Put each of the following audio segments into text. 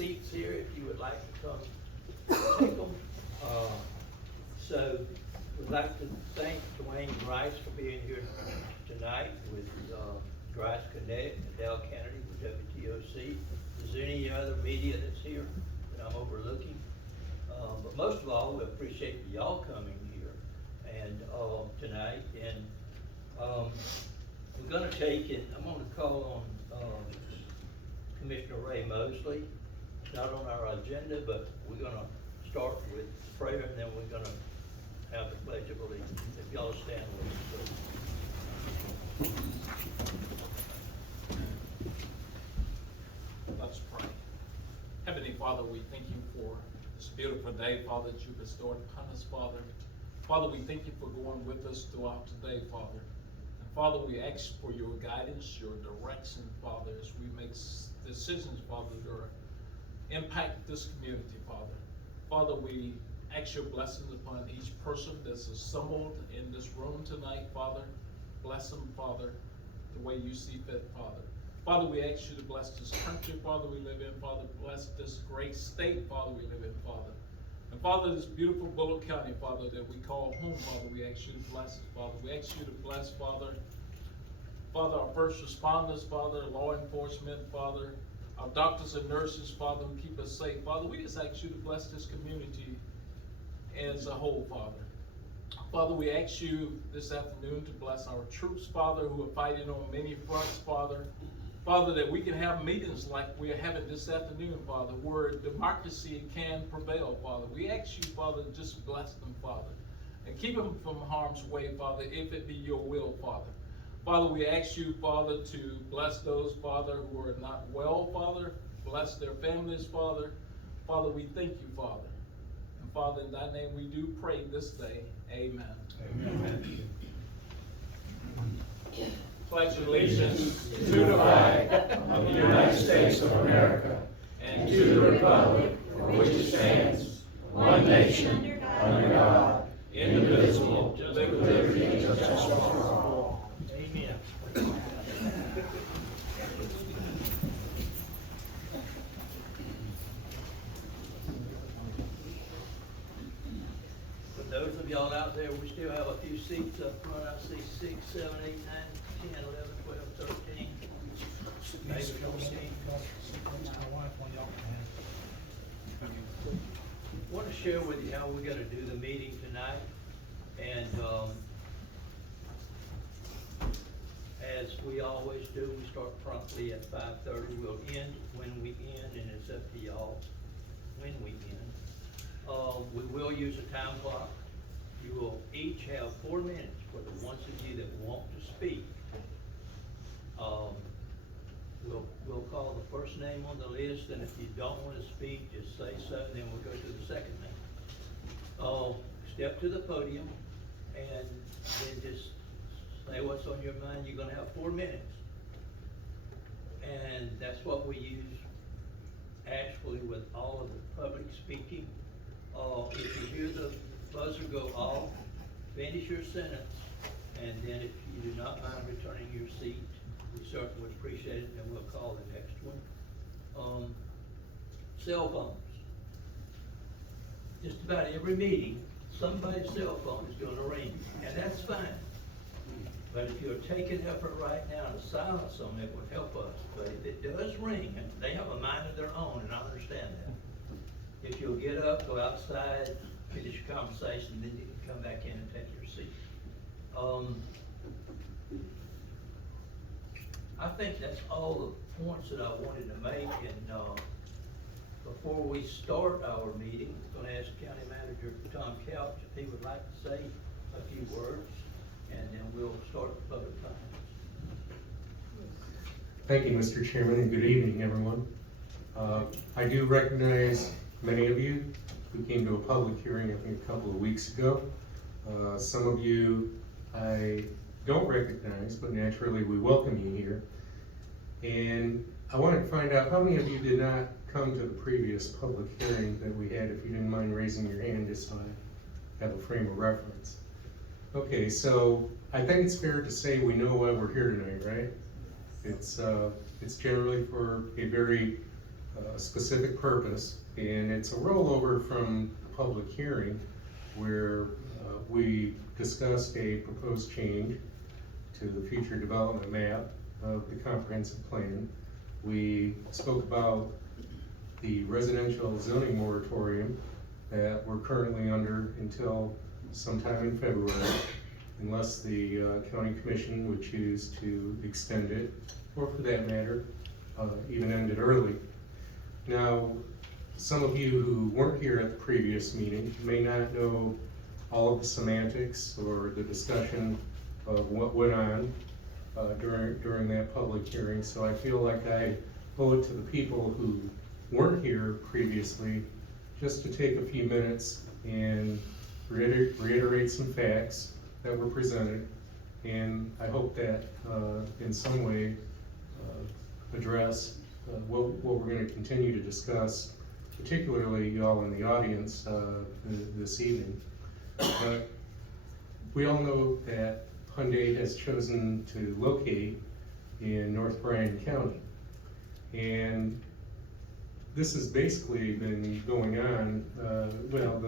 seats here if you would like to come take them. So we'd like to thank Dwayne Rice for being here tonight with Grice Connect and Dale Kennedy with WTOC. Is there any other media that's here that I'm overlooking? But most of all, we appreciate y'all coming here and tonight. And we're gonna take it, I'm gonna call on Commissioner Ray Mosley. Not on our agenda, but we're gonna start with prayer and then we're gonna have the pledge of allegiance. If y'all stand with us, please. Let's pray. Heavenly Father, we thank you for this beautiful day, Father, that you bestowed upon us, Father. Father, we thank you for going with us throughout the day, Father. And Father, we ask for your guidance, your direction, Father, as we make decisions, Father, that impact this community, Father. Father, we ask your blessings upon each person that's assembled in this room tonight, Father. Bless them, Father, the way you see fit, Father. Father, we ask you to bless this country, Father, we live in, Father. Bless this great state, Father, we live in, Father. And Father, this beautiful Bulloch County, Father, that we call home, Father, we ask you to bless it, Father. We ask you to bless, Father, our first responders, Father, law enforcement, Father, our doctors and nurses, Father, who keep us safe. Father, we just ask you to bless this community as a whole, Father. Father, we ask you this afternoon to bless our troops, Father, who are fighting on many fronts, Father. Father, that we can have meetings like we are having this afternoon, Father, where democracy can prevail, Father. We ask you, Father, to just bless them, Father, and keep them from harm's way, Father, if it be your will, Father. Father, we ask you, Father, to bless those, Father, who are not well, Father. Bless their families, Father. Father, we thank you, Father. And Father, in thy name we do pray this day. Amen. Amen. Pledge allegiance to the flag of the United States of America and to the republic for which it stands, one nation, under God, indivisible, with liberty and justice for all. Amen. For those of y'all out there, we still have a few seats up front. I see 6, 7, 8, 9, 10, 11, 12, 13. Maybe 14. I want to share with you how we're going to do the meeting tonight. And as we always do, we start promptly at 5:30. We'll end when we end, and it's up to y'all when we end. We will use a time clock. You will each have 4 minutes for the ones of you that want to speak. We'll call the first name on the list, and if you don't want to speak, just say so, and then we'll go to the second name. Step to the podium, and then just say what's on your mind. You're gonna have 4 minutes. And that's what we use actually with all of the public speaking. If you hear the buzzer go off, finish your sentence, and then if you do not mind returning your seat, we certainly would appreciate it, and we'll call the next one. Cell phones. Just about every meeting, somebody's cell phone is gonna ring, and that's fine. But if you're taking effort right now to silence them, it would help us. But if it does ring, and they have a mind of their own, and I understand that. If you'll get up, go outside, finish your conversation, then you can come back in and take your seat. I think that's all the points that I wanted to make, and before we start our meeting, I'm going to ask County Manager Tom Couch if he would like to say a few words, and then we'll start the public comments. Thank you, Mr. Chairman, and good evening, everyone. I do recognize many of you who came to a public hearing, I think, a couple of weeks ago. Some of you I don't recognize, but naturally we welcome you here. And I wanted to find out how many of you did not come to the previous public hearing that we had, if you didn't mind raising your hand just so I have a frame of reference. Okay, so I think it's fair to say we know why we're here tonight, right? It's generally for a very a specific purpose, and it's a rollover from the public hearing where we discussed a proposed change to the future development map of the comprehensive plan. We spoke about the residential zoning moratorium that we're currently under until sometime in February, unless the county commission would choose to extend it, or for that matter, even end it early. Now, some of you who weren't here at the previous meeting may not know all of the semantics or the discussion of what went on during that public hearing, so I feel like I owe it to the people who weren't here previously just to take a few minutes and reiterate some facts that were presented, and I hope that in some way address what we're going to continue to discuss, particularly y'all in the audience this evening. We all know that Hyundai has chosen to locate in North Bryan County, and this has basically been going on, well,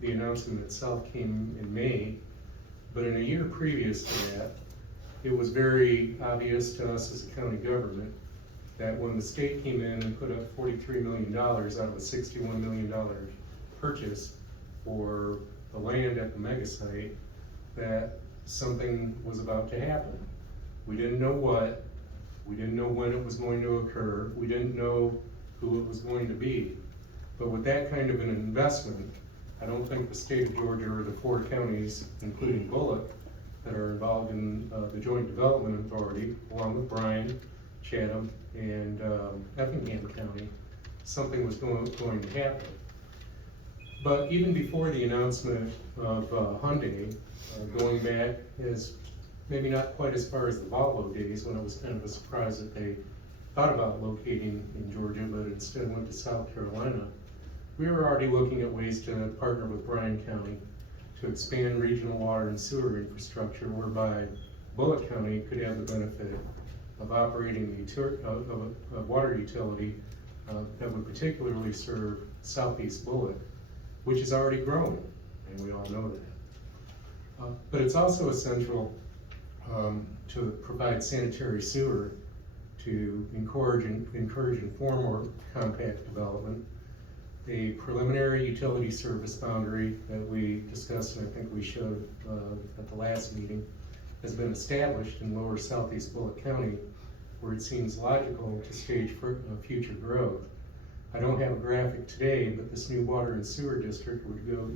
the announcement itself came in May, but in a year previous to that, it was very obvious to us as a county government that when the state came in and put up $43 million out of a $61 million purchase for the land at the mega site, that something was about to happen. We didn't know what, we didn't know when it was going to occur, we didn't know who it was going to be. But with that kind of an investment, I don't think the state of Georgia or the 4 counties, including Bulloch, that are involved in the Joint Development Authority, along with Bryan, Chatham, and Effingham County, something was going to happen. But even before the announcement of Hyundai, going back as maybe not quite as far as the Volvo days, when it was kind of a surprise that they thought about locating in Georgia, but instead went to South Carolina, we were already looking at ways to partner with Bryan County to expand regional water and sewer infrastructure, whereby Bulloch County could have the benefit of operating a water utility that would particularly serve southeast Bulloch, which is already growing, and we all know that. But it's also essential to provide sanitary sewer to encourage and form more compact development. A preliminary utility service boundary that we discussed, and I think we showed at the last meeting, has been established in lower southeast Bulloch County, where it seems logical to stage for future growth. I don't have a graphic today, but this new water and sewer district would go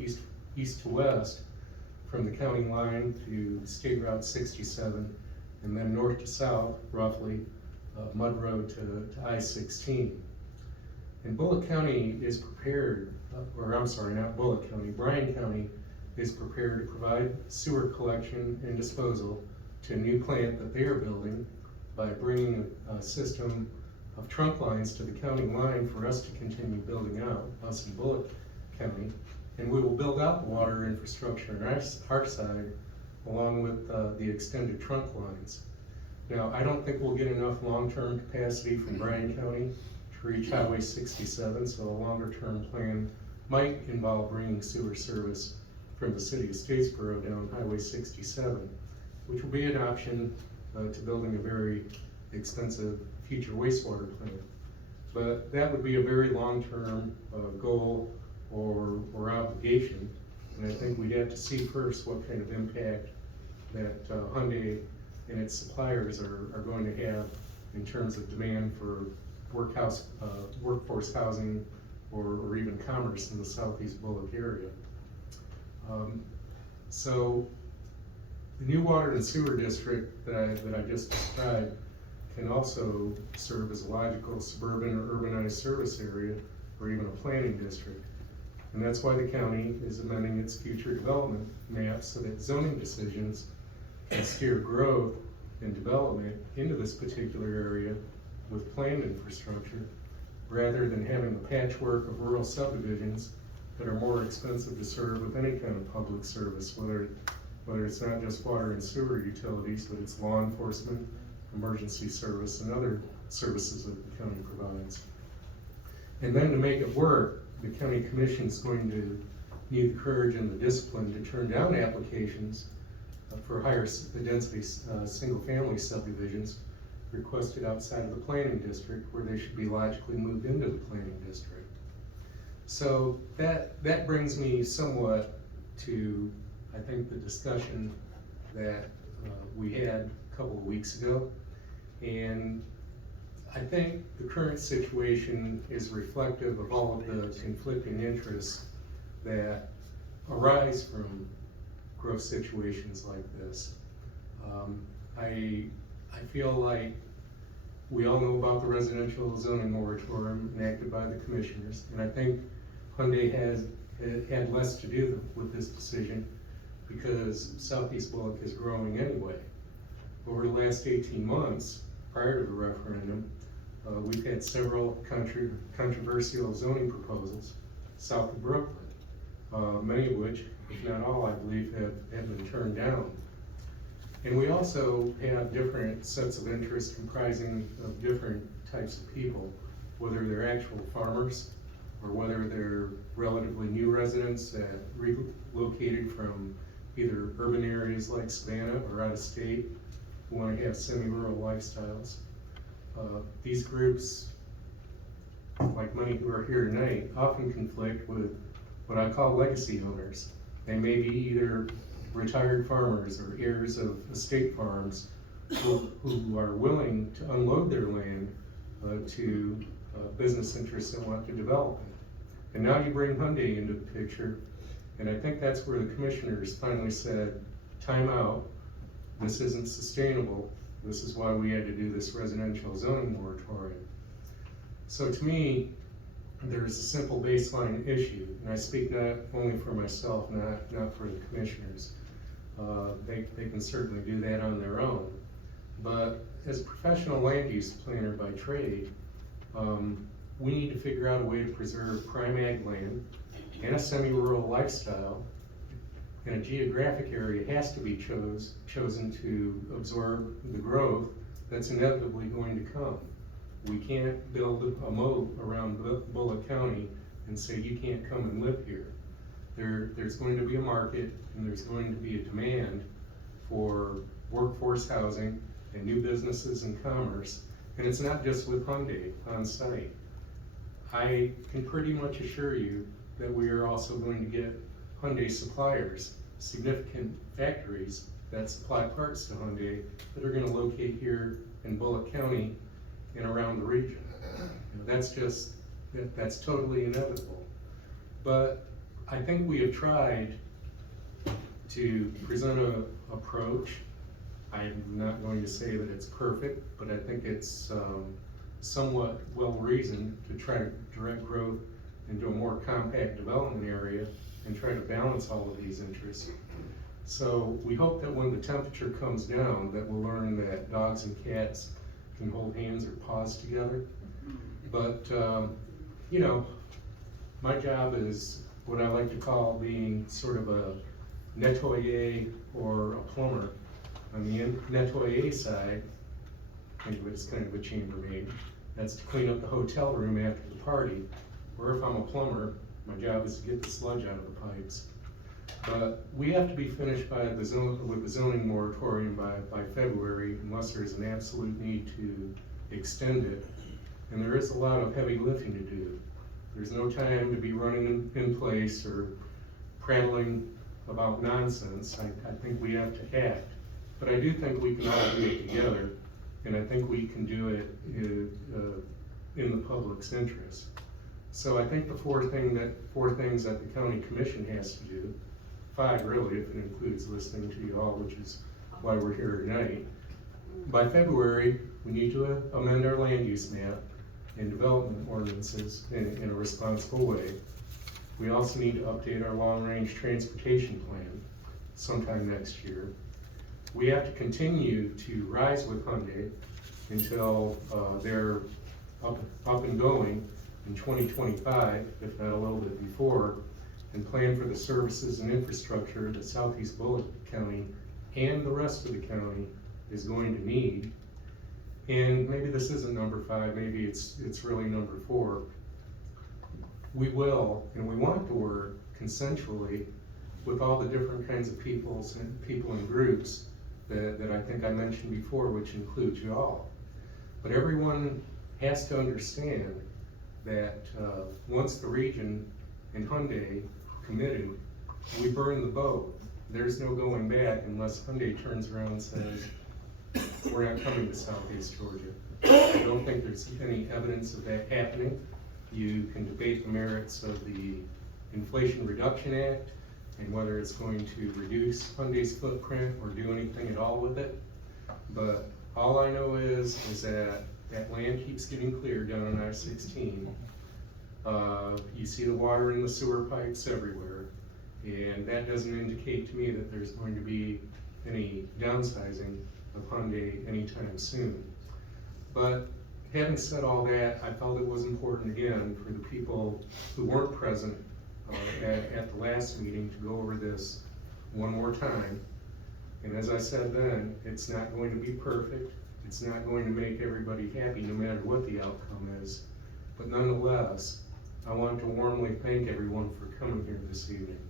east to west from the county line to State Route 67, and then north to south, roughly, Mud Road to I-16. And Bulloch County is prepared, or I'm sorry, not Bulloch County, Bryan County is prepared to provide sewer collection and disposal to a new plant that they are building by bringing a system of trunk lines to the county line for us to continue building out, us in Bulloch County. And we will build out the water infrastructure on our side, along with the extended trunk lines. Now, I don't think we'll get enough long-term capacity from Bryan County to reach Highway 67, so a longer-term plan might involve bringing sewer service from the city of Statesboro down Highway 67, which will be an option to building a very expensive future wastewater plant. But that would be a very long-term goal or obligation, and I think we'd have to see first what kind of impact that Hyundai and its suppliers are going to have in terms of demand for workforce housing or even commerce in the southeast Bulloch area. So the new water and sewer district that I just described can also serve as a logical suburban or urbanized service area or even a planning district. And that's why the county is amending its future development map so that zoning decisions can steer growth and development into this particular area with planned infrastructure, rather than having a patchwork of rural subdivisions that are more expensive to serve with any kind of public service, whether it's not just water and sewer utilities, but it's law enforcement, emergency service, and other services that the county provides. And then to make it work, the county commission is going to need the courage and the discipline to turn down applications for higher density single-family subdivisions requested outside of the planning district where they should be logically moved into the planning district. So that brings me somewhat to, I think, the discussion that we had a couple of weeks ago. And I think the current situation is reflective of all of the conflicting interests that arise from growth situations like this. I feel like we all know about the residential zoning moratorium enacted by the commissioners, and I think Hyundai has had less to do with this decision because Southeast Bulloch is growing anyway. Over the last 18 months, prior to the referendum, we've had several controversial zoning proposals south of Brooklyn, many of which, if not all, I believe, have been turned down. And we also have different sets of interests comprising of different types of people, whether they're actual farmers or whether they're relatively new residents that relocated from either urban areas like Savannah or out of state who want to have semi-rural lifestyles. These groups, like many who are here tonight, often conflict with what I call legacy owners. They may be either retired farmers or heirs of estate farms who are willing to unload their land to business interests that want to develop it. And now you bring Hyundai into the picture, and I think that's where the commissioners finally said, time out, this isn't sustainable, this is why we had to do this residential zoning moratorium. So to me, there's a simple baseline issue, and I speak not only for myself, not for the commissioners. They can certainly do that on their own. But as a professional land use planner by trade, we need to figure out a way to preserve prime ag land and a semi-rural lifestyle, and a geographic area has to be chosen to absorb the growth that's inevitably going to come. We can't build a moat around Bulloch County and say you can't come and live here. There's going to be a market and there's going to be a demand for workforce housing and new businesses and commerce, and it's not just with Hyundai on site. I can pretty much assure you that we are also going to get Hyundai suppliers, significant factories that supply parts to Hyundai that are going to locate here in Bulloch County and around the region. That's totally inevitable. But I think we have tried to present an approach. I'm not going to say that it's perfect, but I think it's somewhat well-reasoned to try to direct growth into a more compact development area and try to balance all of these interests. So we hope that when the temperature comes down, that we'll learn that dogs and cats can hold hands or paws together. But, you know, my job is what I like to call being sort of a nettoyer or a plumber. On the nettoyer side, think of it as kind of a chambermaid. That's to clean up the hotel room after the party. Or if I'm a plumber, my job is to get the sludge out of the pipes. But we have to be finished with the zoning moratorium by February, unless there's an absolute need to extend it. And there is a lot of heavy lifting to do. There's no time to be running in place or prattling about nonsense. I think we have to act. But I do think we can all do it together, and I think we can do it in the public's interest. So I think the four things that the county commission has to do, 5 really, if it includes listening to you all, which is why we're here tonight. By February, we need to amend our land use map and development ordinances in a responsible way. We also need to update our long-range transportation plan sometime next year. We have to continue to rise with Hyundai until they're up and going in 2025, if not a little bit before, and plan for the services and infrastructure that Southeast Bulloch County and the rest of the county is going to need. And maybe this isn't number 5, maybe it's really number 4. we will, and we want to work consensually with all the different kinds of people and groups that I think I mentioned before, which includes you all. But everyone has to understand that once the region and Hyundai committed, we burn the boat. There's no going back unless Hyundai turns around and says, we're not coming to Southeast Georgia. I don't think there's any evidence of that happening. You can debate the merits of the Inflation Reduction Act and whether it's going to reduce Hyundai's footprint or do anything at all with it. But all I know is that that land keeps getting cleared down on I-16. You see the water in the sewer pipes everywhere, and that doesn't indicate to me that there's going to be any downsizing of Hyundai anytime soon. But having said all that, I felt it was important again for the people who weren't present at the last meeting to go over this one more time. And as I said then, it's not going to be perfect. It's not going to make everybody happy no matter what the outcome is. But nonetheless, I want to warmly thank everyone for coming here this evening.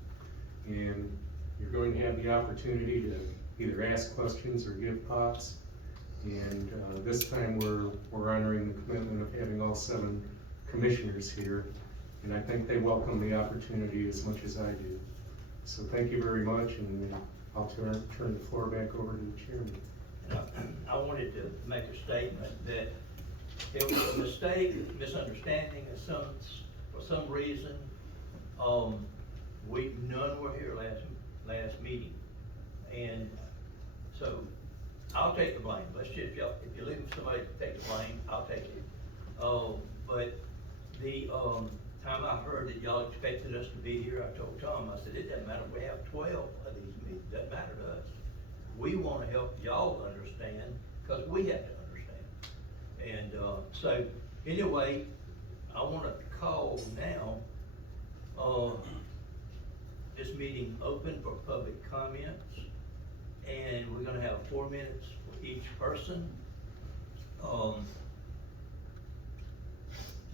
And you're going to have the opportunity to either ask questions or give thoughts. And this time we're honoring the commitment of having all 7 commissioners here. And I think they welcome the opportunity as much as I do. So thank you very much, and I'll turn the floor back over to the chairman. I wanted to make a statement that it was a mistake, misunderstanding for some reason. None were here last meeting. And so I'll take the blame. Let's just, if you're leaving somebody to take the blame, I'll take it. But the time I heard that y'all expected us to be here, I told Tom, I said, it doesn't matter if we have 12 of these meetings, it doesn't matter to us. We want to help y'all understand, because we have to understand. And so anyway, I want to call now this meeting open for public comments. And we're gonna have 4 minutes for each person.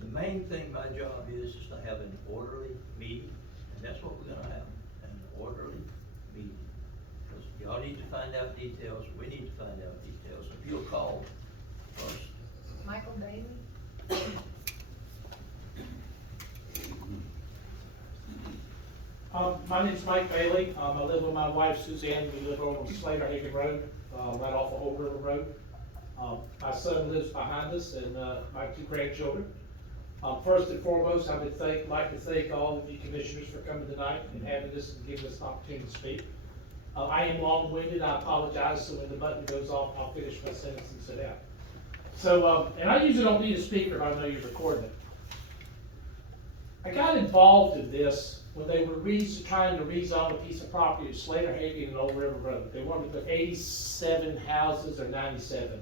The main thing my job is to have an orderly meeting, and that's what we're gonna have, an orderly meeting. Because y'all need to find out details, we need to find out details. If you'll call first. Michael Bailey. My name's Mike Bailey. I live with my wife Suzanne. We live over on Slater Hagen Road, right off of Old River Road. My son lives behind us, and my 2 grandchildren. First and foremost, I would like to thank all of you commissioners for coming tonight and having this and giving us an opportunity to speak. I am long-winded. I apologize. So when the button goes off, I'll finish my sentence and sit down. So, and I usually don't need a speaker if I know you're recording it. I got involved in this when they were trying to rezone a piece of property at Slater Hagen and Old River Road. They wanted to put 87 houses or 97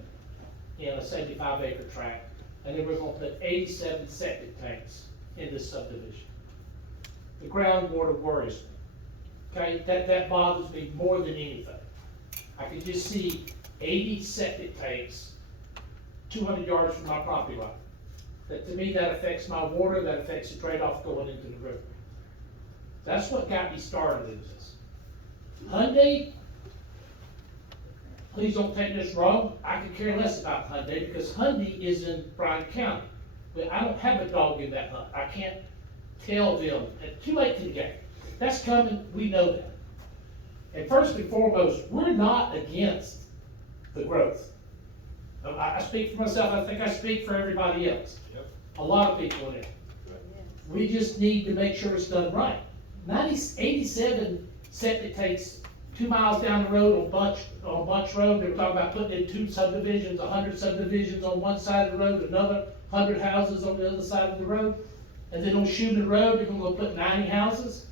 in a 75-acre tract, and they were going to put 87 septic tanks in this subdivision. The groundwater worries me. Okay, that bothers me more than anything. I could just see 80 septic tanks 200 yards from my property line. That, to me, that affects my water, that affects the trade-off going into the river. That's what got me started in this. Hyundai, please don't take this wrong, I could care less about Hyundai because Hyundai is in Bryan County. But I don't have a dog in that hunt. I can't tell them, it's too late to the game. That's coming, we know that. And first and foremost, we're not against the growth. I speak for myself, I think I speak for everybody else. Yep. A lot of people in it. We just need to make sure it's done right. 87 septic tanks 2 miles down the road on Bunch Road. They were talking about putting in 2 subdivisions, 100 subdivisions on one side of the road, another 100 houses on the other side of the road. And then on Schumann Road, they're gonna go put 90 houses.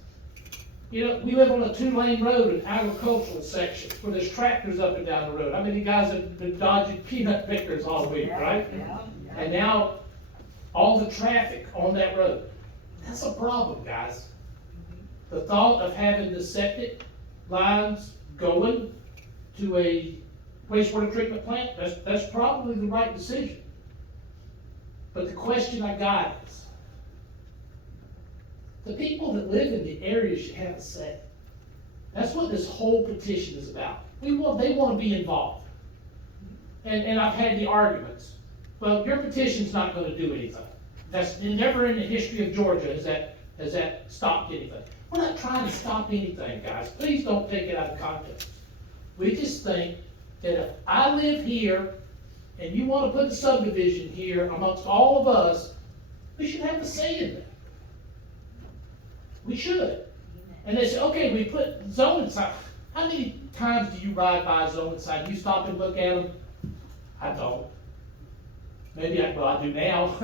You know, we live on a 2-lane road, an agricultural section, where there's tractors up and down the road. How many guys have been dodging peanut pickers all week, right? And now, all the traffic on that road. That's a problem, guys. The thought of having the septic lines going to a wastewater treatment plant, that's probably the right decision. But the question I got is, The people that live in the area should have a say. That's what this whole petition is about. They want to be involved. And I've had the arguments. Well, your petition's not gonna do anything. That's never in the history of Georgia has that stopped anything. We're not trying to stop anything, guys. Please don't take it out of context. We just think that if I live here and you wanna put a subdivision here amongst all of us, we should have a say in that. We should. And they say, okay, we put zoning sign. How many times do you ride by a zoning sign? You stop and look at them? I don't. Maybe I do now.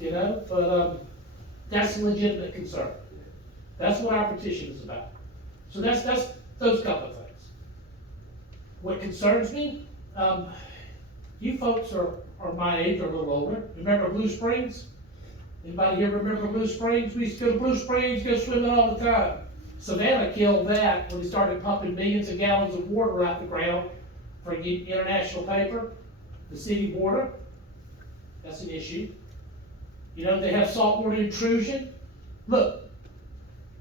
You know, but that's a legitimate concern. That's what our petition is about. So that's those couple of things. What concerns me, you folks are my age or a little older. Remember Blue Springs? Anybody here remember Blue Springs? We used to go to Blue Springs, go swimming all the time. Savannah killed that when they started pumping millions of gallons of water out the ground for international paper, the city border. That's an issue. You know, they have saltwater intrusion. Look,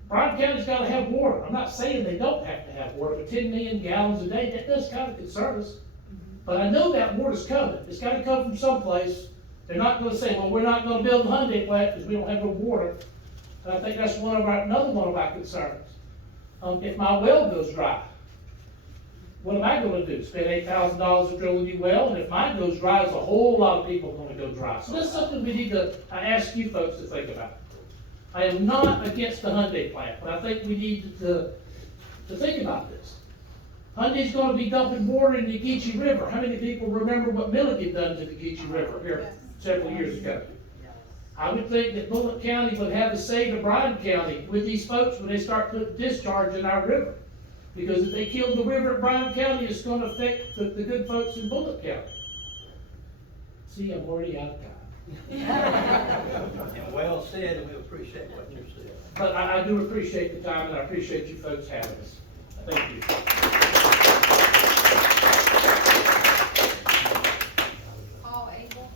Bryan County's gotta have water. I'm not saying they don't have to have water, but 10 million gallons a day, that does kind of concern us. But I know that water's coming. It's gotta come from someplace. They're not gonna say, well, we're not gonna build a Hyundai plant because we don't have no water. And I think that's another one of our concerns. If my well goes dry, what am I gonna do? Spend $8,000 to drill a new well? And if mine goes dry, there's a whole lot of people gonna go dry. So that's something we need to, I ask you folks to think about. I am not against the Hyundai plant, but I think we need to think about this. Hyundai's gonna be dumping water in the Geechee River. How many people remember what Milligan done to the Geechee River here several years ago? I would think that Bulloch County would have a say to Bryan County with these folks when they start putting discharge in our river. Because if they kill the river at Bryan County, it's gonna affect the good folks in Bulloch County. See, I'm already out of time. And well said, and we appreciate what you said. But I do appreciate the time, and I appreciate you folks having us. Thank you. Paul Abel.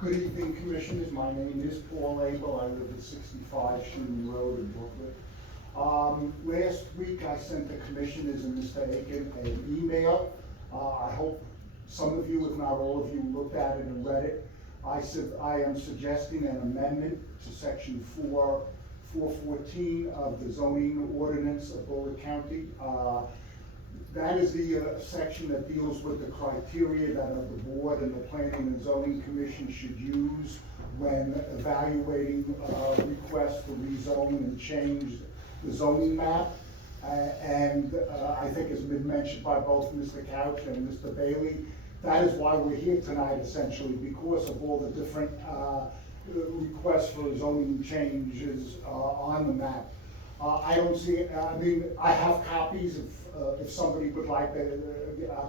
Good evening, Commissioners. My name is Paul Abel. I live at 65 Shooting Road in Brooklyn. Last week, I sent the Commissioners and Mr. Aiken an email. I hope some of you, if not all of you, looked at it and read it. I am suggesting an amendment to section 414 of the zoning ordinance of Boulder County. That is the section that deals with the criteria that the board and the planning and zoning commission should use when evaluating requests to rezone and change the zoning map. And I think it's been mentioned by both Mr. Couch and Mr. Bailey. That is why we're here tonight, essentially, because of all the different requests for zoning changes on the map. I don't see, I mean, I have copies. If somebody would like a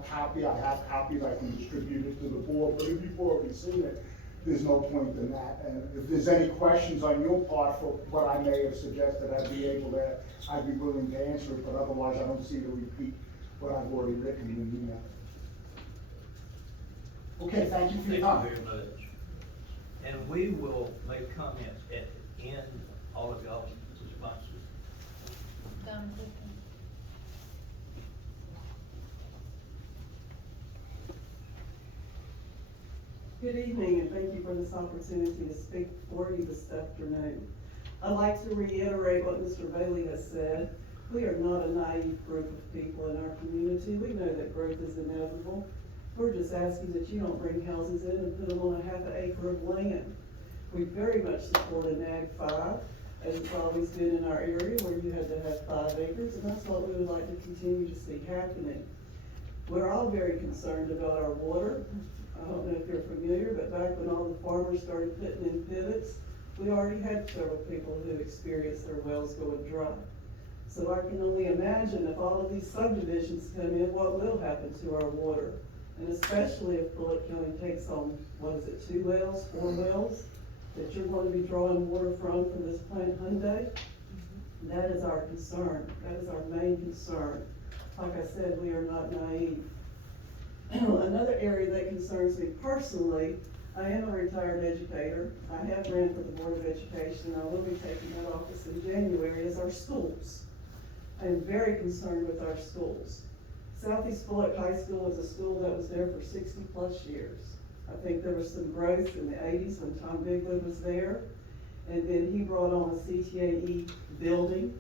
copy, I have copies. I can distribute it to the board. But if you've already seen it, there's no point in that. And if there's any questions on your part for what I may have suggested, I'd be willing to answer it. But otherwise, I don't see to repeat what I've already written in the email. Okay, thank you for your time. Thank you very much. And we will make comments at the end, all of y'all's responses. Good evening, and thank you for this opportunity to speak for you this afternoon. I'd like to reiterate what Mr. Bailey has said. We are not a naive group of people in our community. We know that growth is inevitable. We're just asking that you don't bring houses in and put them on a half an acre of land. We very much support an Ag 5, as it's always been in our area where you had to have 5 acres, and that's what we would like to continue to see happening. We're all very concerned about our water. I don't know if you're familiar, but back when all the farmers started putting in pivots, we already had several people who experienced their wells going dry. So I can only imagine if all of these subdivisions come in, what will happen to our water? And especially if Bulloch County takes on, 2 wells, 4 wells, that you're going to be drawing water from this plant Hyundai. That is our concern. That is our main concern. Like I said, we are not naive. another area that concerns me personally, I am a retired educator. I have ran for the Board of Education. I will be taking that office in January, is our schools. I am very concerned with our schools. Southeast Bulloch High School is a school that was there for 60+ years. I think there was some growth in the 80s when Tom Bigwood was there. And then he brought on a CTAE building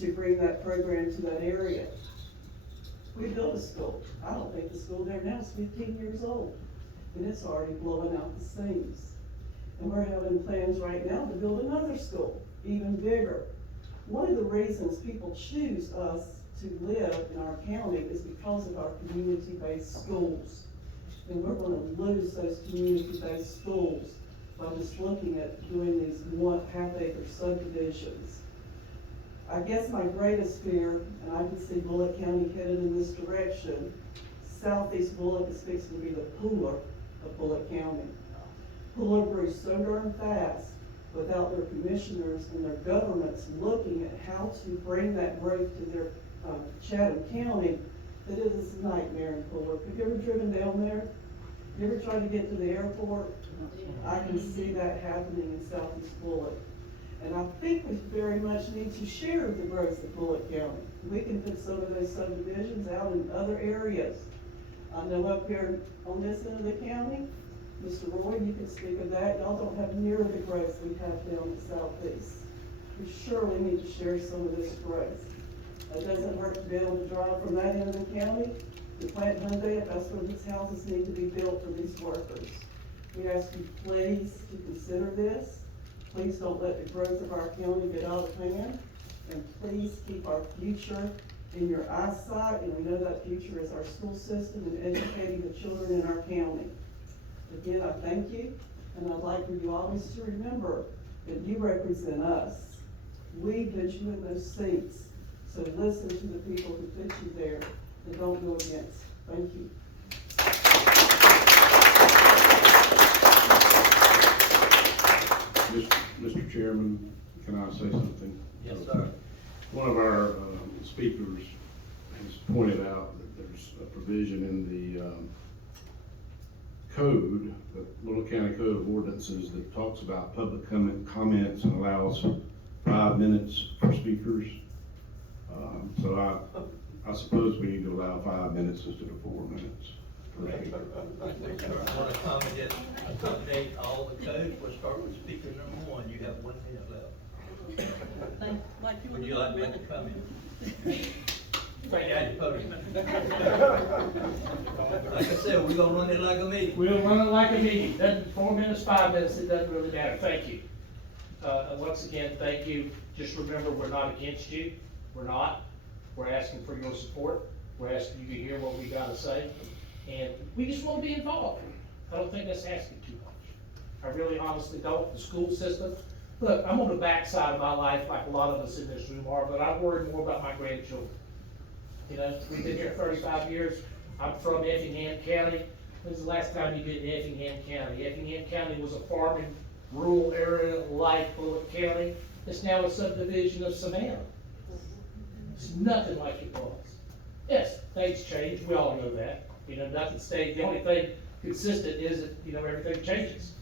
to bring that program to that area. We built a school. I don't think the school there now is 15 years old. And it's already blowing out the seams. And we're having plans right now to build another school, even bigger. One of the reasons people choose us to live in our county is because of our community-based schools. And we're gonna lose those community-based schools by just looking at doing these 1/2-acre subdivisions. I guess my greatest fear, and I can see Bulloch County headed in this direction, Southeast Bulloch is fixing to be the Pooler of Bulloch County. Pooler grew so darn fast without their commissioners and their governments looking at how to bring that growth to their Chatham County, that it is a nightmare in Pooler. Have you ever driven down there? You ever tried to get to the airport? I can see that happening in Southeast Bulloch. And I think we very much need to share the growth of Bulloch County. We can put some of those subdivisions out in other areas. I know up here on this end of the county, Mr. Roy, you can speak of that. Y'all don't have near the growth we have down in Southeast. We surely need to share some of this growth. It doesn't hurt to be able to drive from that end of the county to Plant Hyundai if that's where these houses need to be built for these workers. We ask you please to consider this. Please don't let the growth of our county get out of hand. And please keep our future in your eyesight. And we know that future is our school system and educating the children in our county. Again, I thank you. And I'd like for you always to remember that you represent us. We put you in those seats. So listen to the people who put you there and don't go against. Thank you. Mr. Chairman, can I say something? Yes, sir. One of our speakers has pointed out that there's a provision in the code, the Bulloch County Code of Ordinances, that talks about public comments and allows 5 minutes for speakers. So I suppose we need to allow 5 minutes instead of 4 minutes. I want to accommodate all the codes. We'll start with speaker number 1. You have 1 minute left. Would you like to make a comment? Yeah, you podium. Like I said, we're gonna run it like a meeting. We'll run it like a meeting. Doesn't 4 minutes, 5 minutes, it doesn't really matter. Thank you. Once again, thank you. Just remember, we're not against you. We're not. We're asking for your support. We're asking you to hear what we gotta say. And we just want to be involved. I don't think that's asking too much. I really honestly don't. The school system, look, I'm on the backside of my life like a lot of us in this room are, but I worry more about my grandchildren. You know, we've been here 35 years. I'm from Effingham County. When's the last time you been to Effingham County? Effingham County was a farming rural area like Bulloch County. It's now a subdivision of Savannah. It's nothing like it was. Yes, things change. We all know that. You know, nothing stays. The only thing consistent is that, you know, everything changes.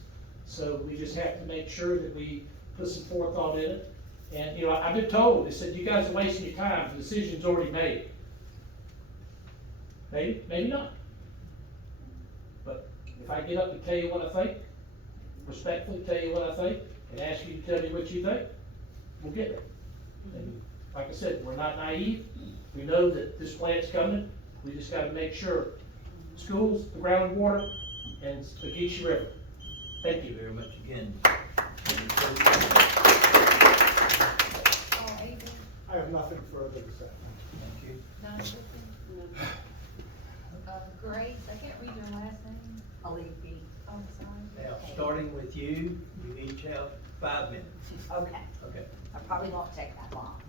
So we just have to make sure that we put some forethought in it. And, you know, I've been told, they said, you guys are wasting your time. The decision's already made. Maybe, maybe not. But if I get up and tell you what I think, respectfully tell you what I think, and ask you to tell me what you think, we'll get there. And like I said, we're not naive. We know that this plant's coming. We just gotta make sure. Schools, the groundwater, and the Geechee River. Thank you very much again. Paul Abel, I have nothing further to say. Thank you. Don Griffin. Grace, I can't read your last name. Alifi. Oh, sorry. Now, starting with you, you each have 5 minutes. Okay, Okay. I probably won't take that long.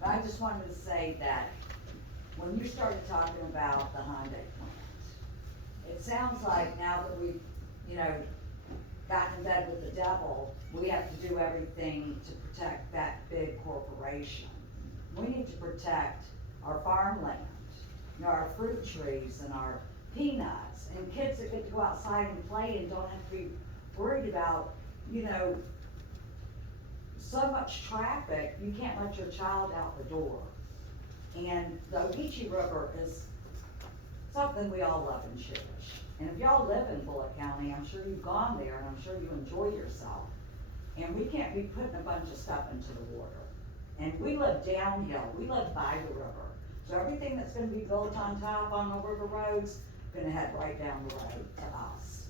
But I just wanted to say that when you started talking about the Hyundai plant, it sounds like now that we've, you know, gotten in bed with the devil, we have to do everything to protect that big corporation. We need to protect our farmland, you know, our fruit trees and our peanuts, and kids that get to go outside and play and don't have to be worried about, you know, so much traffic, you can't let your child out the door. And the Ogeechee River is something we all love and cherish. And if y'all live in Bulloch County, I'm sure you've gone there and I'm sure you enjoy yourself. And we can't be putting a bunch of stuff into the water. And we live downhill, we live by the river. So everything that's gonna be built on top on the river roads, gonna head right down the road to us.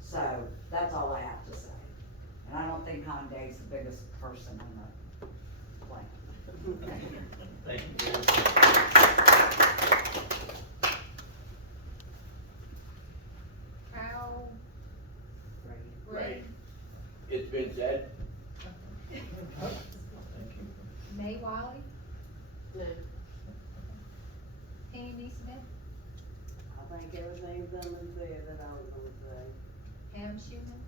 So that's all I have to say. And I don't think Hyundai's the biggest person on the planet. Thank you very much. Powell. Right. It's been said. Thank you. May Wiley, No, Penny Neesmith, I think everything's done and said that I was gonna say. Pam Schuman.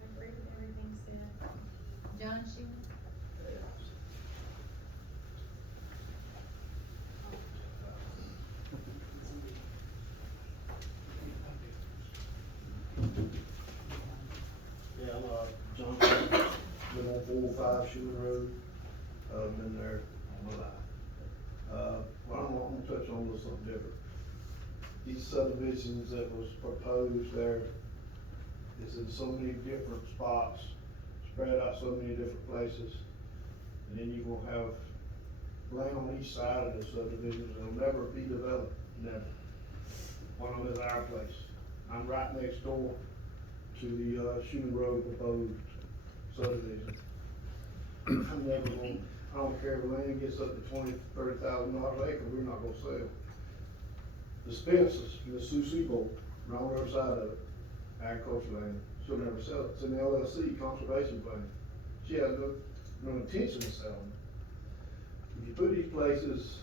I agree with everything said. John Schuman. Yeah, I'm, John, live on 405 Schuman Road, been there all my life. Well, I'm gonna touch on a little something different. These subdivisions that was proposed there is in so many different spots, spread out so many different places. And then you're gonna have land on each side of the subdivisions that'll never be developed, never. One of them is our place. I'm right next door to the Schuman Road proposed subdivision. I'm never gonna, I don't care if the land gets up to $20,000-$30,000 an acre, we're not gonna sell. The Spences, the Sioux Bowl, right on the other side of it, agricultural land, she'll never sell it. It's in the LLC, conservation plan. She has no intention of selling it. If you put these places,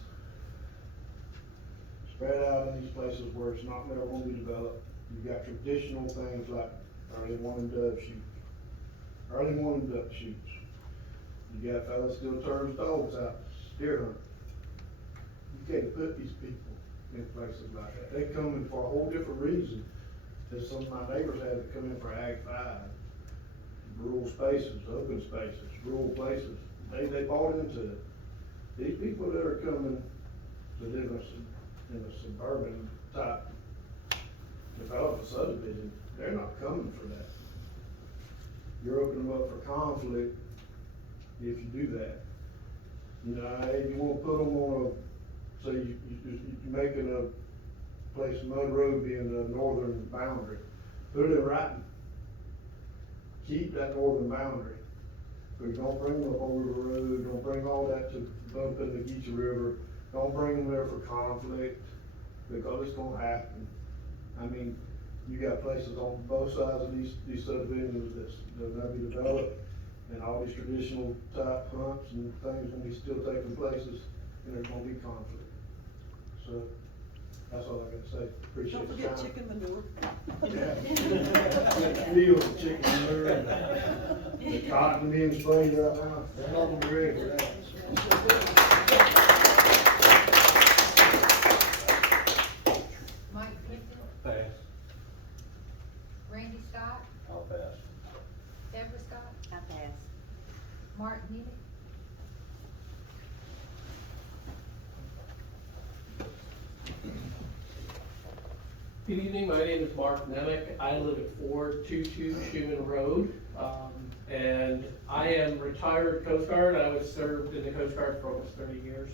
spread out in these places where it's not never gonna be developed, you've got traditional things like early morning dove shoots. Early morning duck shoots. You got fellas still turns dogs out, deer hunting. You can't put these people in places like that. They come in for a whole different reason than some of my neighbors had that come in for Ag 5. Rural spaces, open spaces, rural places. They bought into it. These people that are coming to live in a suburban type development subdivision, they're not coming for that. You're opening them up for conflict if you do that. You know, if you wanna put them on a, say you're making a place, Mud Road being the northern boundary, put it in writing. Keep that northern boundary. But don't bring them up on River Road, don't bring all that to bump in the Geechee River, don't bring them there for conflict, because it's gonna happen. I mean, you got places on both sides of these subdivisions that'll never be developed, and all these traditional type hunts and things will be still taking places, and there's gonna be conflict. So, that's all I gotta say. Appreciate Don't your forget time. chicken manure. Yeah. Fields of chicken manure and the cotton being sprayed right now, they're not gonna be ready for that. Mike Clifton, Pass. Randy Scott, I'll pass. Deborah Scott, I pass. Mark Neely. Good evening, my name is Mark Nemec. I live at 422 Schuman Road, and I am retired Coast Guard. I was served in the Coast Guard for almost 30 years.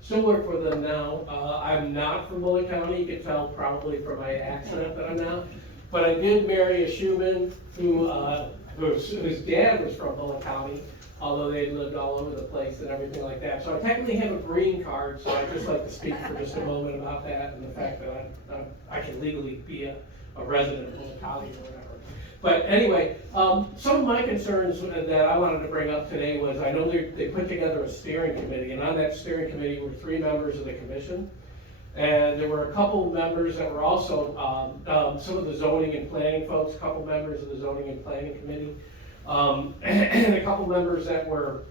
Still work for them now. I'm not from Bulloch County. You can tell probably from my accent that I'm not. But I did marry a Schuman whose dad was from Bulloch County, although they lived all over the place and everything like that. So I technically have a green card, so I'd just like to speak for just a moment about that and the fact that I can legally be a resident of Bulloch County or whatever. But anyway, some of my concerns that I wanted to bring up today was, I know they put together a steering committee, and on that steering committee were 3 members of the commission. And there were a couple of members that were also, some of the zoning and planning folks, a couple members of the zoning and planning committee, and a couple members that were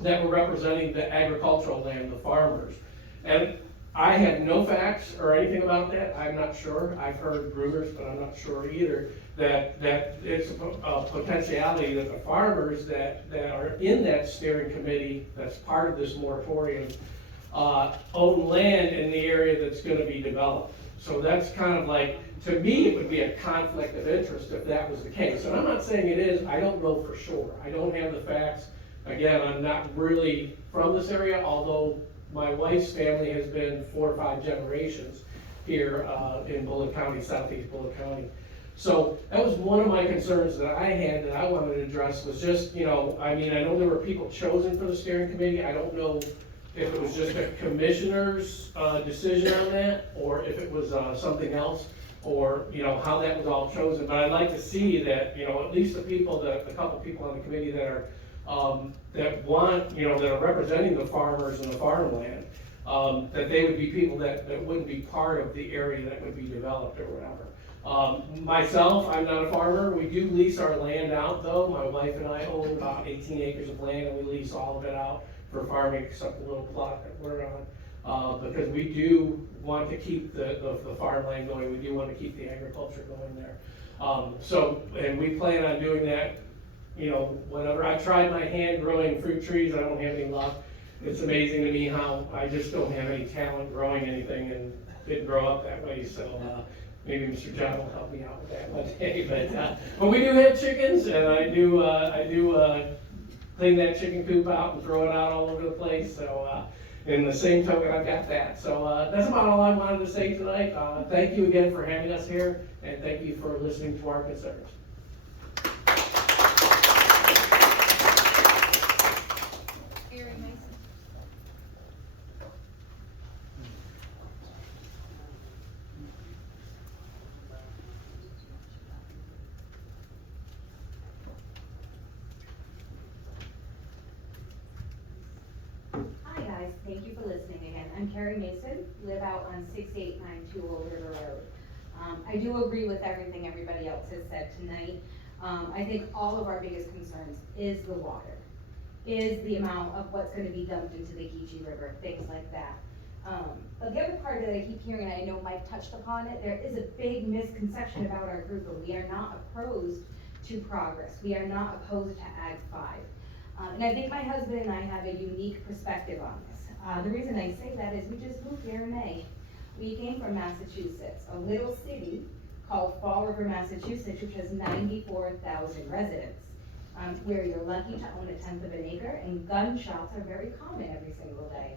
representing the agricultural land, the farmers. And I have no facts or anything about that, I'm not sure, I've heard rumors, but I'm not sure either, that it's a potentiality that the farmers that are in that steering committee, that's part of this moratorium, own land in the area that's gonna be developed. So that's kind of like, to me, it would be a conflict of interest if that was the case. And I'm not saying it is, I don't know for sure. I don't have the facts. Again, I'm not really from this area, although my wife's family has been 4 or 5 generations here in Bulloch County, southeast Bulloch County. So that was one of my concerns that I had that I wanted to address was just, you know, I mean, I know there were people chosen for the steering committee. I don't know if it was just a commissioner's decision on that, or if it was something else, or, you know, how that was all chosen. But I'd like to see that, you know, at least the couple people on the committee that are, that want, you know, that are representing the farmers and the farmland, that they would be people that wouldn't be part of the area that would be developed or whatever. Myself, I'm not a farmer. We do lease our land out though. My wife and I own about 18 acres of land and we lease all of it out for farming, except the little plot that we're on. Because we do want to keep the farmland going. We do want to keep the agriculture going there. And we plan on doing that, you know, whatever. I tried my hand growing fruit trees. I don't have any luck. It's amazing to me how I just don't have any talent growing anything and didn't grow up that way. So maybe Mr. John will help me out with that one day. But we do have chickens, and I do clean that chicken coop out and throw it out all over the place. So in the same token, I've got that. So that's about all I wanted to say tonight. Thank you again for having us here, and thank you for listening to our concerns. Gary Mason. Hi guys, thank you for listening again. I'm Carrie Mason, live out on 6892 Old River Road. I do agree with everything everybody else has said tonight. I think all of our biggest concerns is the water, is the amount of what's gonna be dumped into the Geechee River, things like that. But the other part that I keep hearing, and I know Mike touched upon it, there is a big misconception about our group, and we are not opposed to progress. We are not opposed to Ag 5. And I think my husband and I have a unique perspective on this. The reason I say that is we just moved here in May. We came from Massachusetts, a little city called Fall River, Massachusetts, which has 94,000 residents, where you're lucky to own 1/10 of an acre, and gunshots are very common every single day.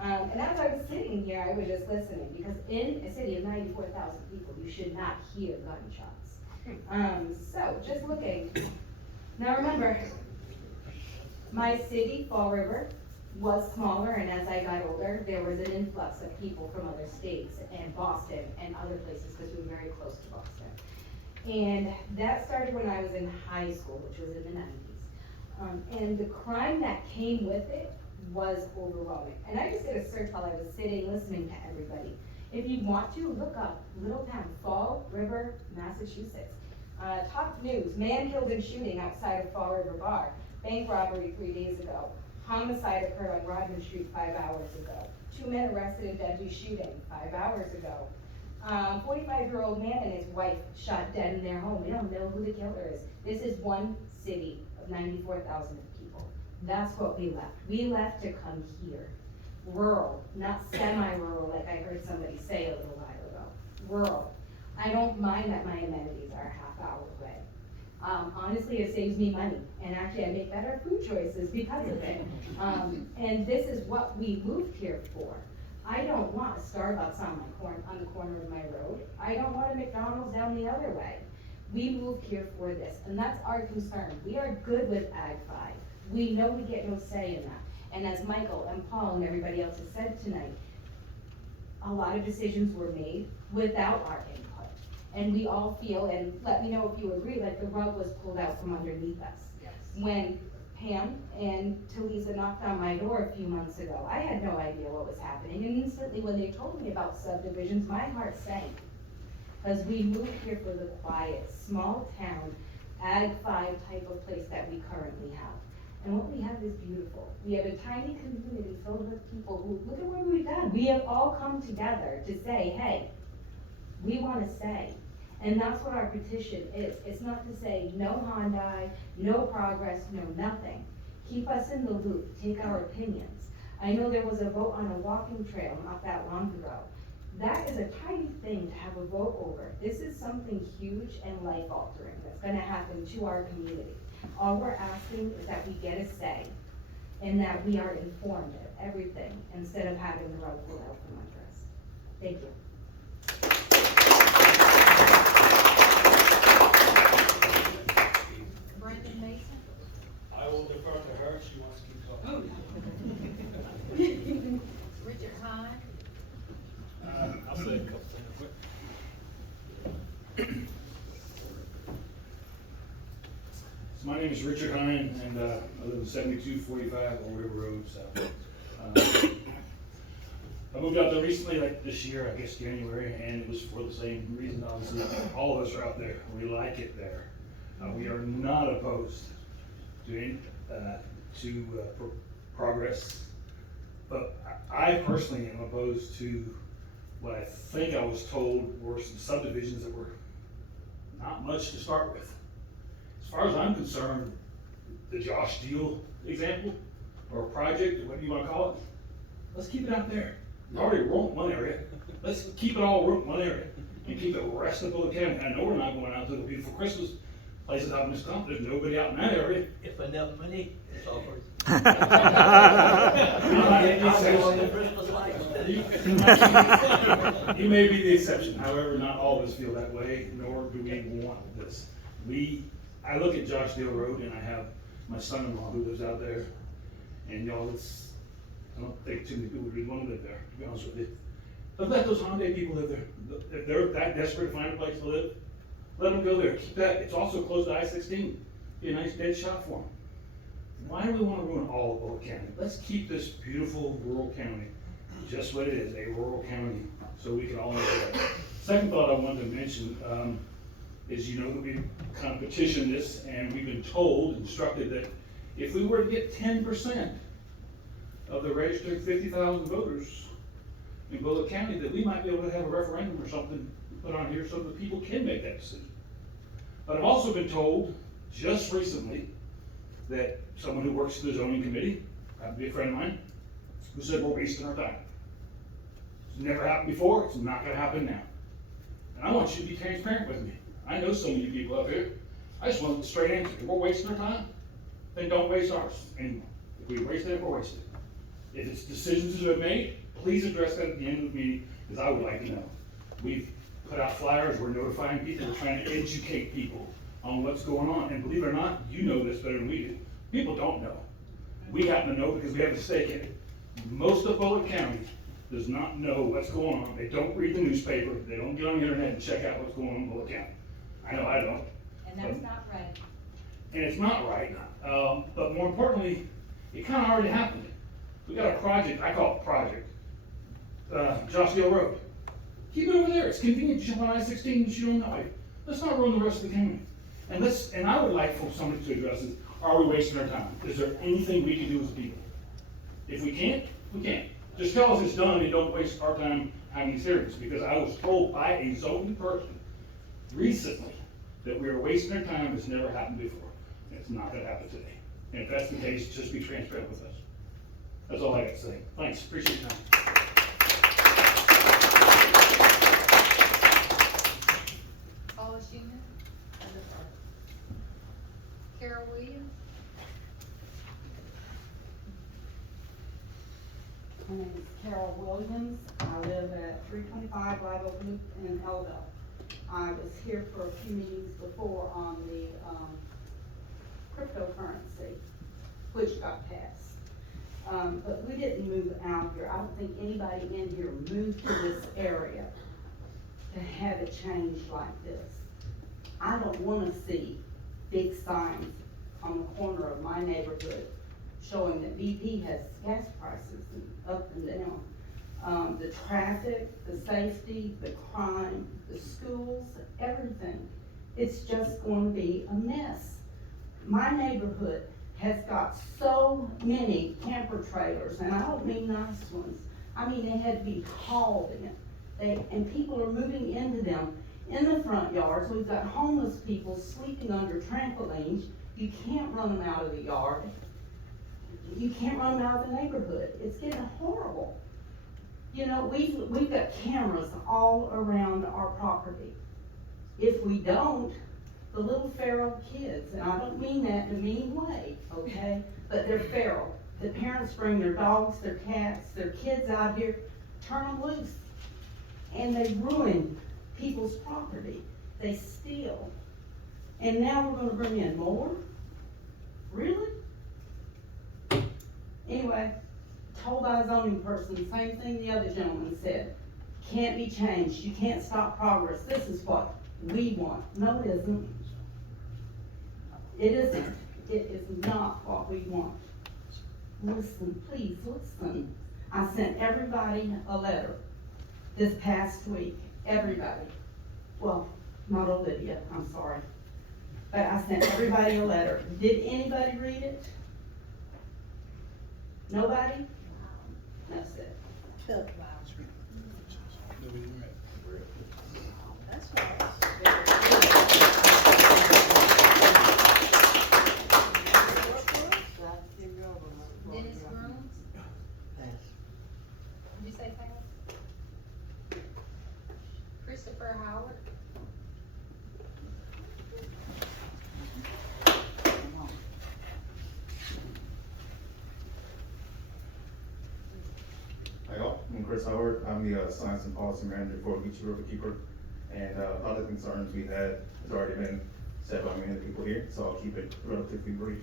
And as I was sitting here, I was just listening, because in a city of 94,000 people, you should not hear gunshots. So just looking. Now remember, my city, Fall River, was smaller, and as I got older, there was an influx of people from other states and Boston and other places, because we were very close to Boston. And that started when I was in high school, which was in the 90s. And the crime that came with it was overwhelming. And I just did a search while I was sitting, listening to everybody. If you want to, look up little town, Fall River, Massachusetts. Top news, man killed in shooting outside of Fall River Bar. Bank robbery 3 days ago. Homicide occurred on Rodman Street 5 hours ago. 2 men arrested in deadly shooting 5 hours ago. 45-year-old man and his wife shot dead in their home. We don't know who the killer is. This is one city of 94,000 people. That's what we left. We left to come here. Rural, not semi-rural like I heard somebody say a little while ago. Rural. I don't mind that my amenities are a half hour away. Honestly, it saves me money, and actually I make better food choices because of it. And this is what we moved here for. I don't want a Starbucks on the corner of my road. I don't want a McDonald's down the other way. We moved here for this, and that's our concern. We are good with Ag 5. We know we get no say in that. And as Michael and Paul and everybody else has said tonight, a lot of decisions were made without our input. And we all feel, and let me know if you agree, like the rug was pulled out from underneath us. Yes. When Pam and Talisa knocked on my door a few months ago, I had no idea what was happening, and instantly when they told me about subdivisions, my heart sank. Because we moved here for the quiet, small town, Ag 5 type of place that we currently have. And what we have is beautiful. We have a tiny community filled with people who, look at what we've done. We have all come together to say, hey, we want to say. And that's what our petition is. It's not to say no Hyundai, no progress, no nothing. Keep us in the loop, take our opinions. I know there was a vote on a walking trail not that long ago. That is a tiny thing to have a vote over. This is something huge and life-altering that's gonna happen to our community. All we're asking is that we get a say and that we are informed of everything instead of having the rug pulled out from under us. Thank you. Brendan Mason? I will defer to her, she wants to keep talking. Richard Hine? I'll say a couple things quick. So my name is Richard Hine, and I live in 7245 Old River Road, South. I moved out there recently, like this year, I guess January, and it was for the same reason, obviously. All of us are out there, we like it there. We are not opposed to progress, but I personally am opposed to what I think I was told were some subdivisions that were not much to start with. As far as I'm concerned, the Josh Deal example, or project, or whatever you wanna call it, let's keep it out there. It's already ruined one area, let's keep it all ruined one area, and keep the rest of Bulloch County. I know we're not going out to the beautiful Christmas places out in this town, there's nobody out in that area. If enough money is offered. You may be the exception, however, not all of us feel that way, nor do we want this. I look at Josh Deal Road and I have my son-in-law who lives out there, and y'all, I don't think too many people would really want to live there, to be honest with you. But let those Hyundai people live there. If they're that desperate to find a place to live, let them go there. Keep that. It's also close to I-16. Be a nice dead shot for them. Why do we want to ruin all of Bulloch County? Let's keep this beautiful rural county just what it is, a rural county, so we can all enjoy it. Second thought I wanted to mention is, you know, that we kind of petitioned this, and we've been told, instructed that if we were to get 10% of the registered 50,000 voters in Bulloch County, that we might be able to have a referendum or something put on here so that people can make that decision. But I've also been told just recently that someone who works in the zoning committee, happens to be a friend of mine, who said we're wasting our time. It's never happened before, it's not gonna happen now. And I want you to be transparent with me. I know some of you people up here. I just want the straight answer. If we're wasting our time, then don't waste ours anymore. If we waste it, we're wasting it. If it's decisions that have been made, please address that at the end of the meeting, because I would like to know. We've put out flyers, we're notifying people, we're trying to educate people on what's going on. And believe it or not, you know this better than we do. People don't know. We happen to know because we have a stake in it. Most of Bulloch County does not know what's going on. They don't read the newspaper, they don't get on the internet and check out what's going on in Bulloch County. I know I don't. And that's not right. And it's not right, but more importantly, it kind of already happened. We got a project, I call it project, Josh Deal Road. Keep it over there, it's convenient to jump on I-16 and shoot on that way. Let's not ruin the rest of the county. And I would like for somebody to address this, are we wasting our time? Is there anything we can do as a people? If we can't, we can't. Just tell us it's done and don't waste our time having these hearings, because I was told by a zoning person recently that we are wasting our time. It's never happened before. And it's not gonna happen today. And if that's the case, just be transparent with us. That's all I got to say. Thanks, appreciate your time. Paula Schumann? Carol Williams? My name is Carol Williams. I live at 325 Live Oak Loop in Eldo. I was here for a few meetings before on the cryptocurrency, which got passed. But we didn't move out here. I don't think anybody in here moved to this area to have it changed like this. I don't want to see big signs on the corner of my neighborhood showing that BP has gas prices up and down. The traffic, the safety, the crime, the schools, everything. It's just going to be a mess. My neighborhood has got so many camper trailers, and I don't mean nice ones. I mean, they had to be hauled in. And people are moving into them in the front yards. We've got homeless people sleeping under trampolines. You can't run them out of the yard. You can't run them out of the neighborhood. It's getting horrible. You know, we've got cameras all around our property. If we don't, the little feral kids, and I don't mean that in a mean way, okay? But they're feral. The parents bring their dogs, their cats, their kids out here, turn them loose. And they ruin people's property. They steal. And now we're gonna bring in more? Really? Anyway, told by a zoning person, same thing the other gentleman said. Can't be changed, you can't stop progress, this is what we want. No, it isn't. It isn't. It is not what we want. Listen, please listen. I sent everybody a letter this past week, everybody. Well, not Olivia, I'm sorry. But I sent everybody a letter. Did anybody read it? Nobody? That's it. That's Dennis Grooms? Did you say pass? Christopher Howard? Hi y'all, I'm Chris Howard. I'm the Science and Policy Manager for Beachy River Keeper. And a lot of the concerns we had has already been said by many of the people here, so I'll keep it relatively brief.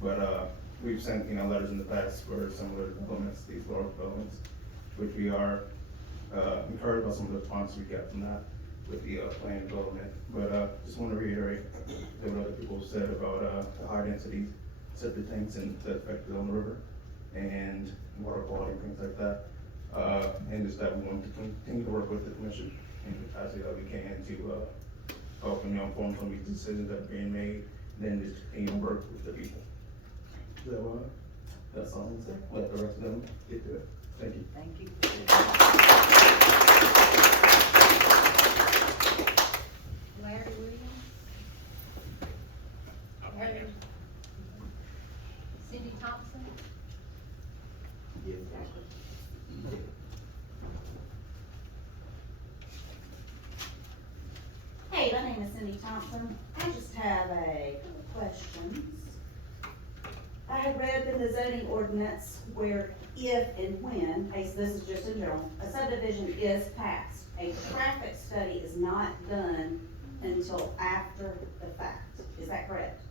But we've sent letters in the past for similar developments, these large developments, which we are encouraged by some of the responses we got from that with the planned development. But just want to reiterate what other people said about the high density septic tanks and the effect on the river and water quality and things like that. And just that we want to continue to work with the commission in the capacity that we can to help inform some of these decisions that are being made, then just continue to work with the people. Is that what? That's all I'm saying. Let the rest of them get to it. Thank you. Thank you. Larry Williams? Larry. Cindy Thompson? Hey, my name is Cindy Thompson. I just have a couple of questions. I had read in the zoning ordinance where if and when, this is just in general, a subdivision is passed, a traffic study is not done until after the fact. Is that correct?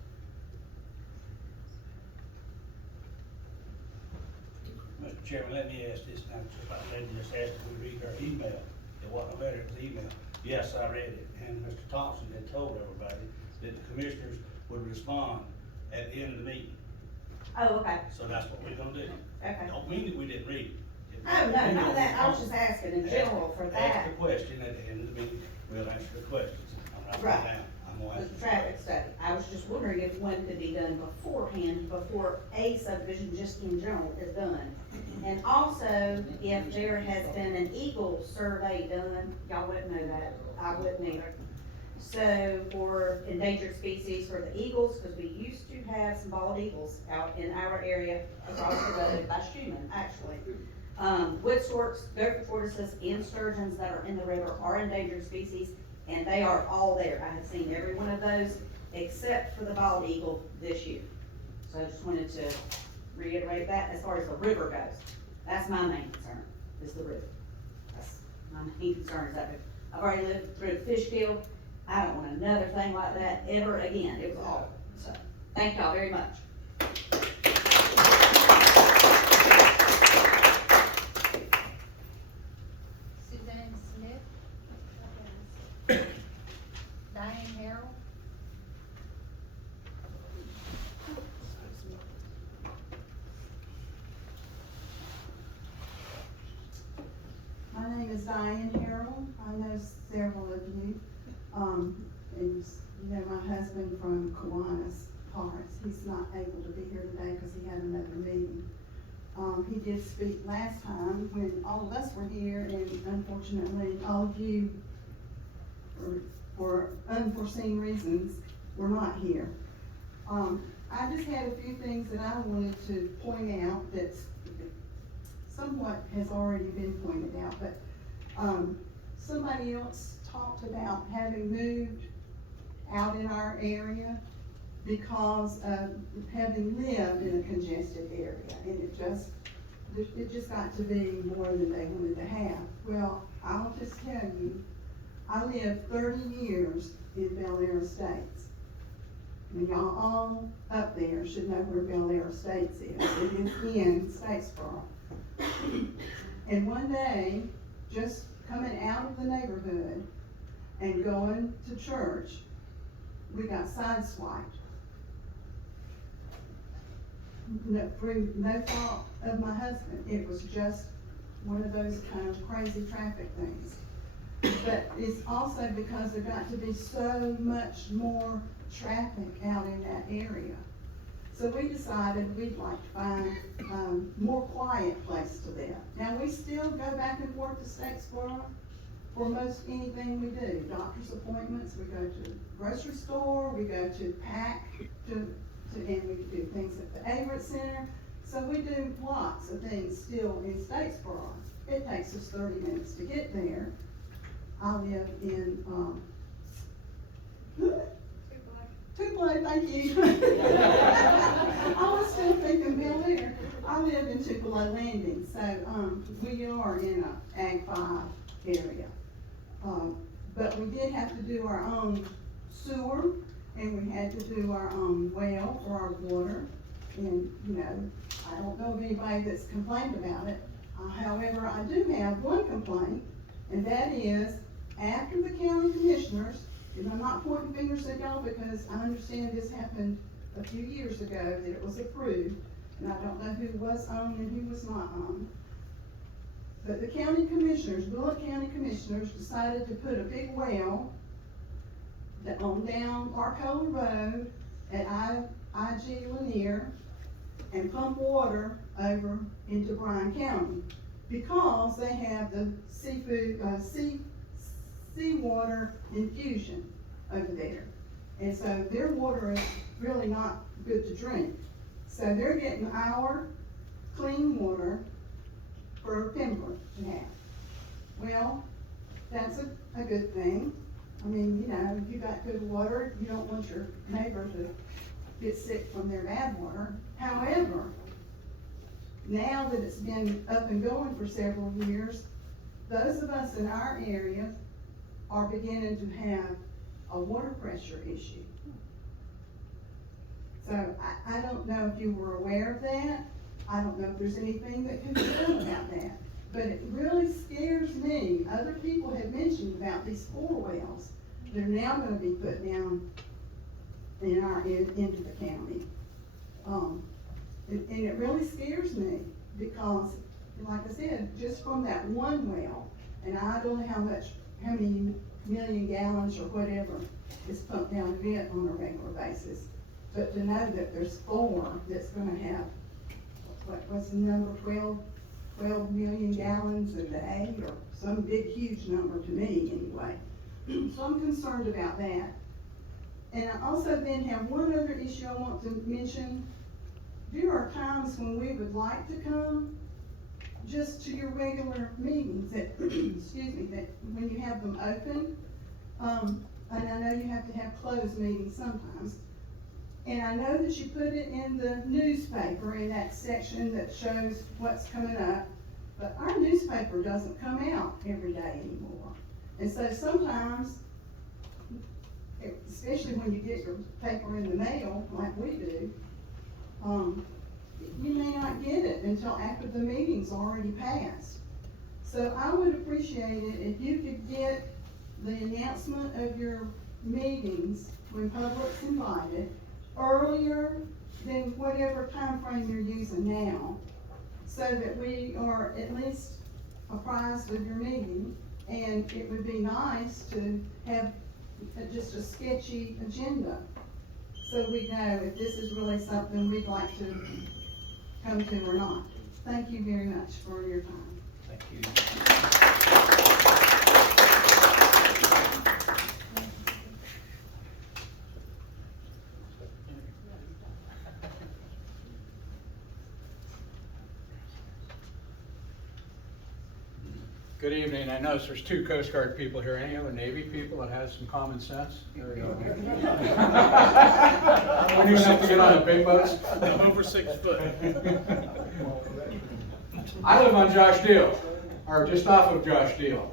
Mr. Chairman, let me ask this now, just like Lady just asked if we read her email. It wasn't a letter, it was email. Yes, I read it, and Mr. Thompson had told everybody that the commissioners would respond at the end of the meeting. Oh, okay. So that's what we're gonna do. Okay. Don't mean that we didn't read it. Oh, no, not that, I was just asking in general for that. Ask the question at the end of the meeting, we'll answer the questions. I'm Right. writing it down. I'm gonna The answer. traffic study. I was just wondering if one could be done beforehand, before a subdivision just in general is done. And also, if there has been an eagle survey done, y'all wouldn't know that, I wouldn't either. So for endangered species for the eagles, because we used to have some bald eagles out in our area across the road by Schumann, actually. Wood storks, gopher tortoises, and sturgeons that are in the river are endangered species, and they are all there. I have seen every one of those except for the bald eagle this year. So I just wanted to reiterate that as far as the river goes. That's my main concern, is the river. That's my main concern is that river. I've already lived through the fish kill. I don't want another thing like that ever again. It was awful. So, thank y'all very much. Suzanne Smith? Diane Harrell? My name is Diane Harrell. I know several of you. And you know my husband from Kiwanis. parts. He's not able to be here today because he had another meeting. He did speak last time when all of us were here, and unfortunately, all of you, for unforeseen reasons, were not here. I just had a few things that I wanted to point out that somewhat has already been pointed out, but somebody else talked about having moved out in our area because of having lived in a congested area, and it just got to be more than they wanted to have. Well, I'll just tell you, I lived 30 years in Bel Air Estates. And y'all all up there should know where Bel Air Estates is. It is in Statesboro. And one day, just coming out of the neighborhood and going to church, we got sideswiped. Through no fault of my husband. It was just one of those kind of crazy traffic things. But it's also because there got to be so much more traffic out in that area. So we decided we'd like to find a more quiet place to live. Now, we still go back and forth to Statesboro for most anything we do. Doctor's appointments, we go to the grocery store, we go to PAC, and we do things at the Everett Center. So we do lots of things still in Statesboro. It takes us 30 minutes to get there. I live in, Tupelo, thank you. I was still thinking Bel Air. I live in Tupelo Landing, so, we are in a Ag 5 area. But we did have to do our own sewer, and we had to do our own well for our water. And, you know, I don't know of anybody that's complained about it. However, I do have one complaint, and that is, after the county commissioners, and I'm not pointing fingers at y'all because I understand this happened a few years ago, that it was approved, and I don't know who was on and who was not on. But the county commissioners, Bulloch County Commissioners, decided to put a big well on down Arcola Road at IG Lanier and pump water over into Bryan County because they have the seawater infusion over there. And so their water is really not good to drink. So they're getting our clean water for Pembroke to have. Well, that's a good thing. I mean, you know, if you got good water, you don't want your neighbor to get sick from their bad water. However, now that it's been up and going for several years, those of us in our area are beginning to have a water pressure issue. So I don't know if you were aware of that. I don't know if there's anything that can be done about that. But it really scares me. Other people have mentioned about these 4 wells. They're now gonna be put down in our, into the county. And it really scares me because, like I said, just from that one well, and I don't know how many million gallons or whatever is pumped down of it on a regular basis. But to know that there's 4 that's gonna have, what's the number, 12 million gallons a day, or some big, huge number to me anyway. So I'm concerned about that. And I also then have one other issue I want to mention. There are times when we would like to come just to your regular meetings that, excuse me, that when you have them open, and I know you have to have closed meetings sometimes. And I know that you put it in the newspaper in that section that shows what's coming up, but our newspaper doesn't come out every day anymore. And so sometimes, especially when you get your paper in the mail, like we do, you may not get it until after the meeting's already passed. So I would appreciate it if you could get the announcement of your meetings when public's invited earlier than whatever time frame you're using now, so that we are at least apprised of your meeting. And it would be nice to have just a sketchy agenda, so we know if this is really something we'd like to come to or not. Thank you very much for your time. Thank you. Good evening. I notice there's two Coast Guard people here. Any other Navy people that has some common sense? There we go. We don't even have to get on the big boats. Over 6 foot. I live on Josh Deal, or just off of Josh Deal.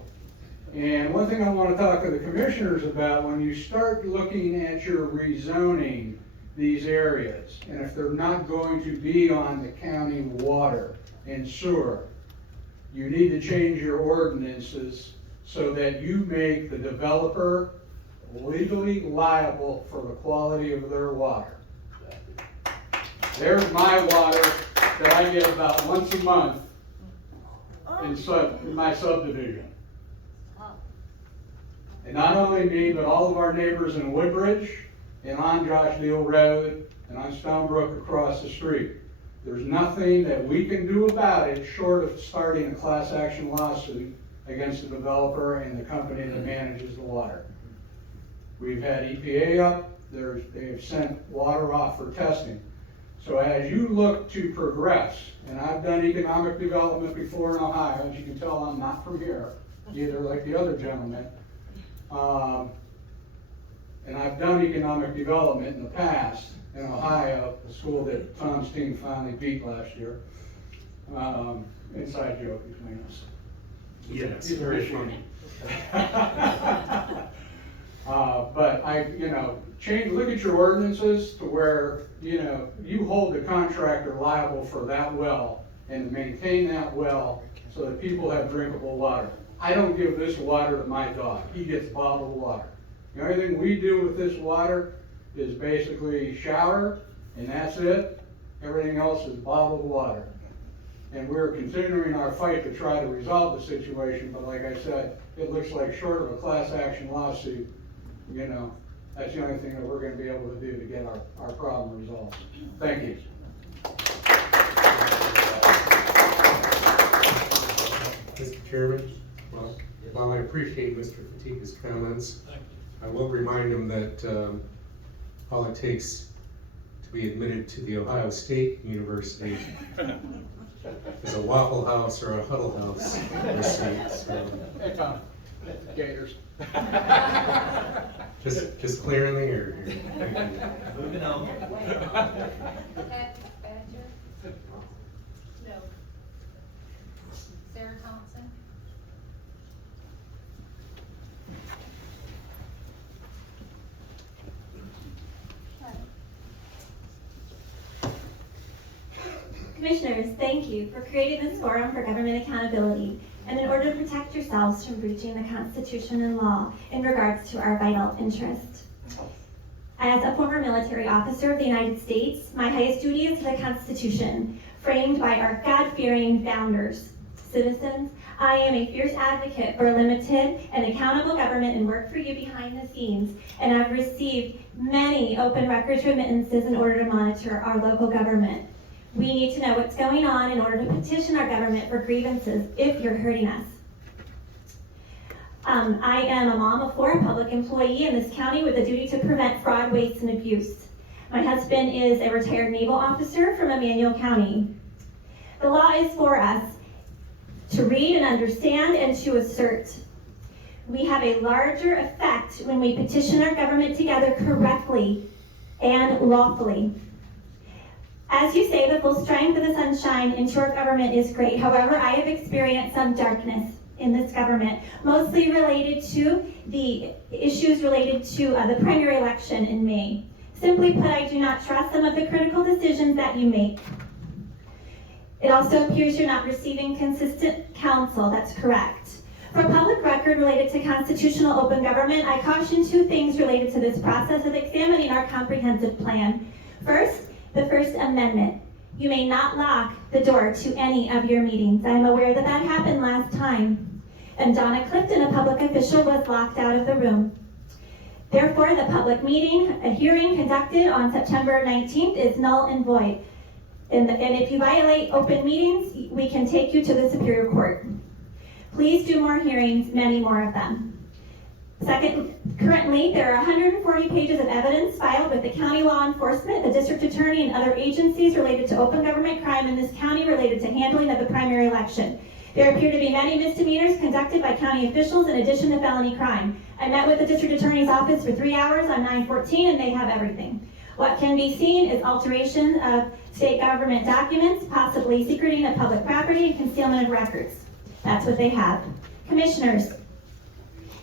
And one thing I want to talk to the commissioners about, when you start looking at your rezoning these areas, and if they're not going to be on the county water and sewer, you need to change your ordinances so that you make the developer legally liable for the quality of their water. There's my water that I get about once a month in my subdivision. And not only me, but all of our neighbors in Woodbridge and on Josh Deal Road and on Stonebrook across the street. There's nothing that we can do about it short of starting a class action lawsuit against the developer and the company that manages the water. We've had EPA up, they've sent water off for testing. So as you look to progress, and I've done economic development before in Ohio, as you can tell I'm not from here, either like the other gentleman. And I've done economic development in the past in Ohio, the school that Tom's team finally beat last year. Inside joke between us. Yes, He's very a funny. But look at your ordinances to where, you hold the contractor liable for that well and maintain that well so that people have drinkable water. I don't give this water to my dog. He gets bottled water. The only thing we do with this water is basically shower, and that's it. Everything else is bottled water. And we're continuing our fight to try to resolve the situation, but like I said, it looks like short of a class action lawsuit, that's the only thing that we're gonna be able to do to get our problem resolved. Thank you. Mr. Chairman, well, while I appreciate Mr. Fatigue's comments, I will remind him that all it takes to be admitted to the Ohio State University is a Waffle House or a Huddle House receipt. So. Hey, Tom. Gators. Just clearing the air here. Moving on. Badger? No. Sarah Thompson? Commissioners, thank you for creating this forum for government accountability and in order to protect yourselves from breaching the Constitution and law in regards to our vital interest. As a former military officer of the United States, my highest duty is to the Constitution, framed by our God-fearing founders. Citizens, I am a fierce advocate for a limited and accountable government and work for you behind the scenes, and I've received many open records remittances in order to monitor our local government. We need to know what's going on in order to petition our government for grievances if you're hurting us. I am a mom of 4, a public employee in this county with a duty to prevent fraud, waste, and abuse. My husband is a retired naval officer from Emmanuel County. The law is for us to read and understand and to assert. We have a larger effect when we petition our government together correctly and lawfully. As you say, the full strength of the sunshine into our government is great. However, I have experienced some darkness in this government, mostly related to the issues related to the primary election in May. Simply put, I do not trust some of the critical decisions that you make. It also appears you're not receiving consistent counsel. That's correct. For public record related to constitutional open government, I caution 2 things related to this process of examining our comprehensive plan. First, the First Amendment. You may not lock the door to any of your meetings. I'm aware that that happened last time. And Donna Clifton, a public official, was locked out of the room. Therefore, the public meeting, a hearing conducted on September 19th is null and void. And if you violate open meetings, we can take you to the Superior Court. Please do more hearings, many more of them. Second, currently, there are 140 pages of evidence filed with the county law enforcement, the district attorney, and other agencies related to open government crime in this county related to handling of the primary election. There appear to be many misdemeanors conducted by county officials in addition to felony crime. I met with the district attorney's office for 3 hours on 9/14, and they have everything. What can be seen is alteration of state government documents, possibly secreting of public property, and concealment of records. That's what they have. Commissioners,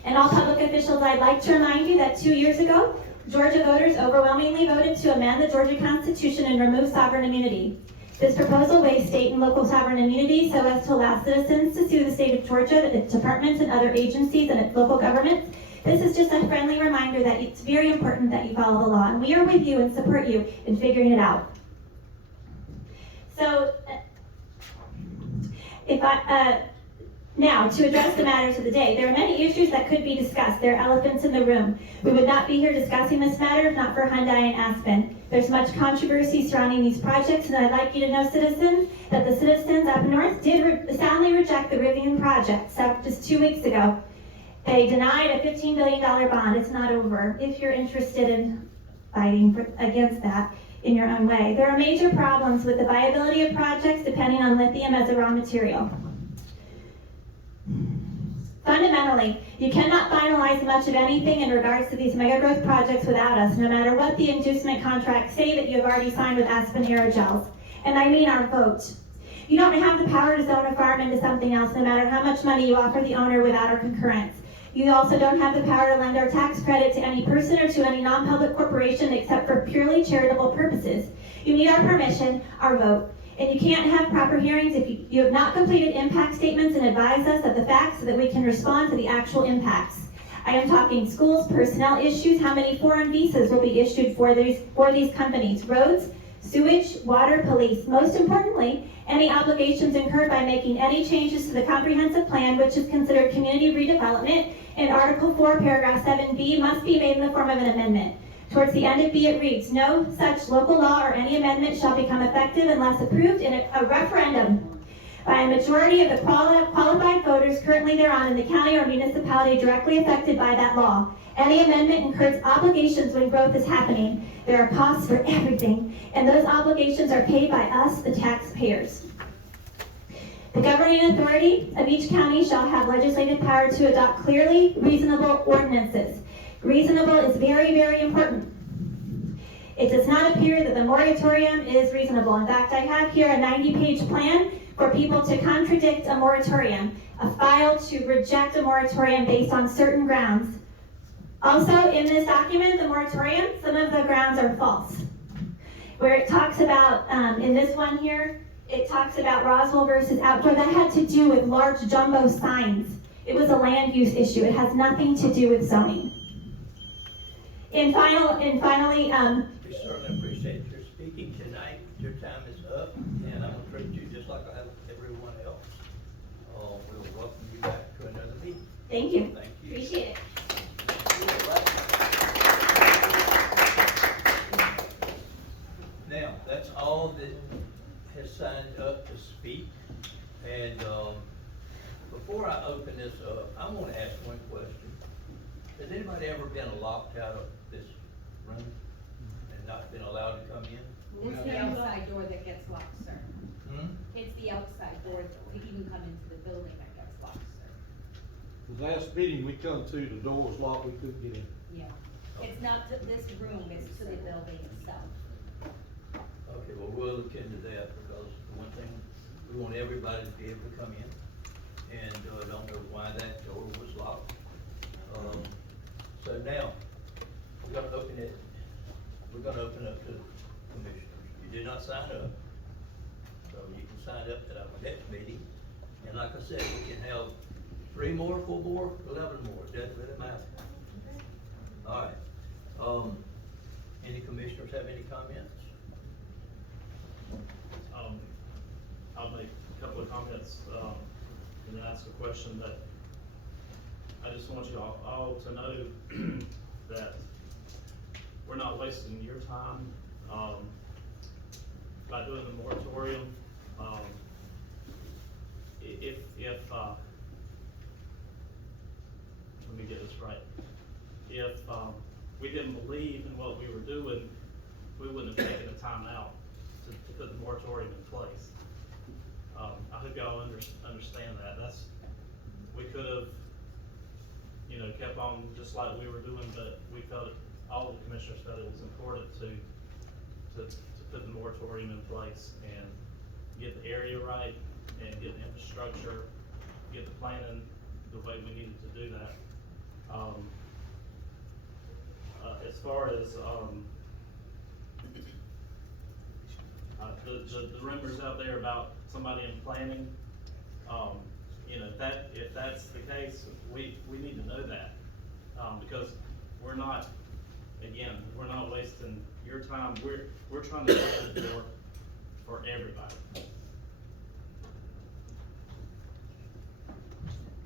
and all public officials, I'd like to remind you that 2 years ago, Georgia voters overwhelmingly voted to amend the Georgia Constitution and remove sovereign immunity. This proposal waives state and local sovereign immunity so as to allow citizens to sue the state of Georgia, its departments and other agencies and its local governments. This is just a friendly reminder that it's very important that you follow the law, and we are with you and support you in figuring it out. So, now, to address the matters of the day, there are many issues that could be discussed. There are elephants in the room. We would not be here discussing this matter if not for Hyundai and Aspen. There's much controversy surrounding these projects, and I'd like you to know, citizens, that the citizens up north did soundly reject the Rivian project just 2 weeks ago. They denied a $15 billion bond. It's not over. If you're interested in fighting against that in your own way. There are major problems with the viability of projects depending on lithium as a raw material. Fundamentally, you cannot finalize much of anything in regards to these mega growth projects without us, no matter what the inducement contracts say that you have already signed with Aspen Aerogels. And I mean our vote. You don't have the power to zone a farm into something else, no matter how much money you offer the owner without our concurrence. You also don't have the power to lend our tax credit to any person or to any non-public corporation except for purely charitable purposes. You need our permission, our vote. And you can't have proper hearings if you have not completed impact statements and advised us of the facts so that we can respond to the actual impacts. I am talking schools, personnel issues, how many foreign visas will be issued for these companies, roads, sewage, water, police. Most importantly, any obligations incurred by making any changes to the comprehensive plan, which is considered community redevelopment, and Article 4, Paragraph 7B must be made in the form of an amendment. Towards the end of B, it reads, no such local law or any amendment shall become effective unless approved in a referendum by a majority of the qualified voters currently thereon in the county or municipality directly affected by that law. Any amendment incurs obligations when growth is happening. There are costs for everything, and those obligations are paid by us, the taxpayers. The governing authority of each county shall have legislative power to adopt clearly reasonable ordinances. Reasonable is very, very important. It does not appear that the moratorium is reasonable. In fact, I have here a 90-page plan for people to contradict a moratorium, a file to reject a moratorium based on certain grounds. Also, in this document, the moratorium, some of the grounds are false. Where it talks about, in this one here, it talks about Roswell versus outdoor. That had to do with large jumbo signs. It was a land use issue. It has nothing to do with zoning. And finally, We certainly appreciate your speaking tonight. Your time is up, and I'm gonna treat you just like I have everyone else. We'll welcome you back to another meeting. Thank you. Thank you. Appreciate it. Now, that's all that has signed up to speak. And before I open this up, I want to ask one question. Has anybody ever been locked out of this room and not been allowed to come in? It's the outside door that gets locked, sir. Hmm? It's the outside door to even come into the building that gets locked, sir. The last meeting we come to, the door was locked, we couldn't get in. Yeah. It's not to this room, it's to the building itself. Okay, well, we'll look into that because the one thing, we want everybody to be able to come in. And I don't know why that door was locked. So now, we're gonna open up to commissioners. You did not sign up, so you can sign up at our next meeting. And like I said, we can have 3 more, 4 more, 11 more, it doesn't really matter. All right, any commissioners have any comments? I'll make a couple of comments, and ask a question that I just want you all to know that we're not wasting your time, by doing the moratorium. Let me get this right. If, we didn't believe in what we were doing, we wouldn't have taken the time out to put the moratorium in place. I hope y'all understand that. We could have, kept on just like we were doing, but we felt, all the commissioners felt it was important to put the moratorium in place and get the area right and get the infrastructure, get the planning the way we needed to do that. As far as, the rumors out there about somebody in planning, if that's the case, we need to know that, because we're not wasting your time. We're trying to open the door for everybody.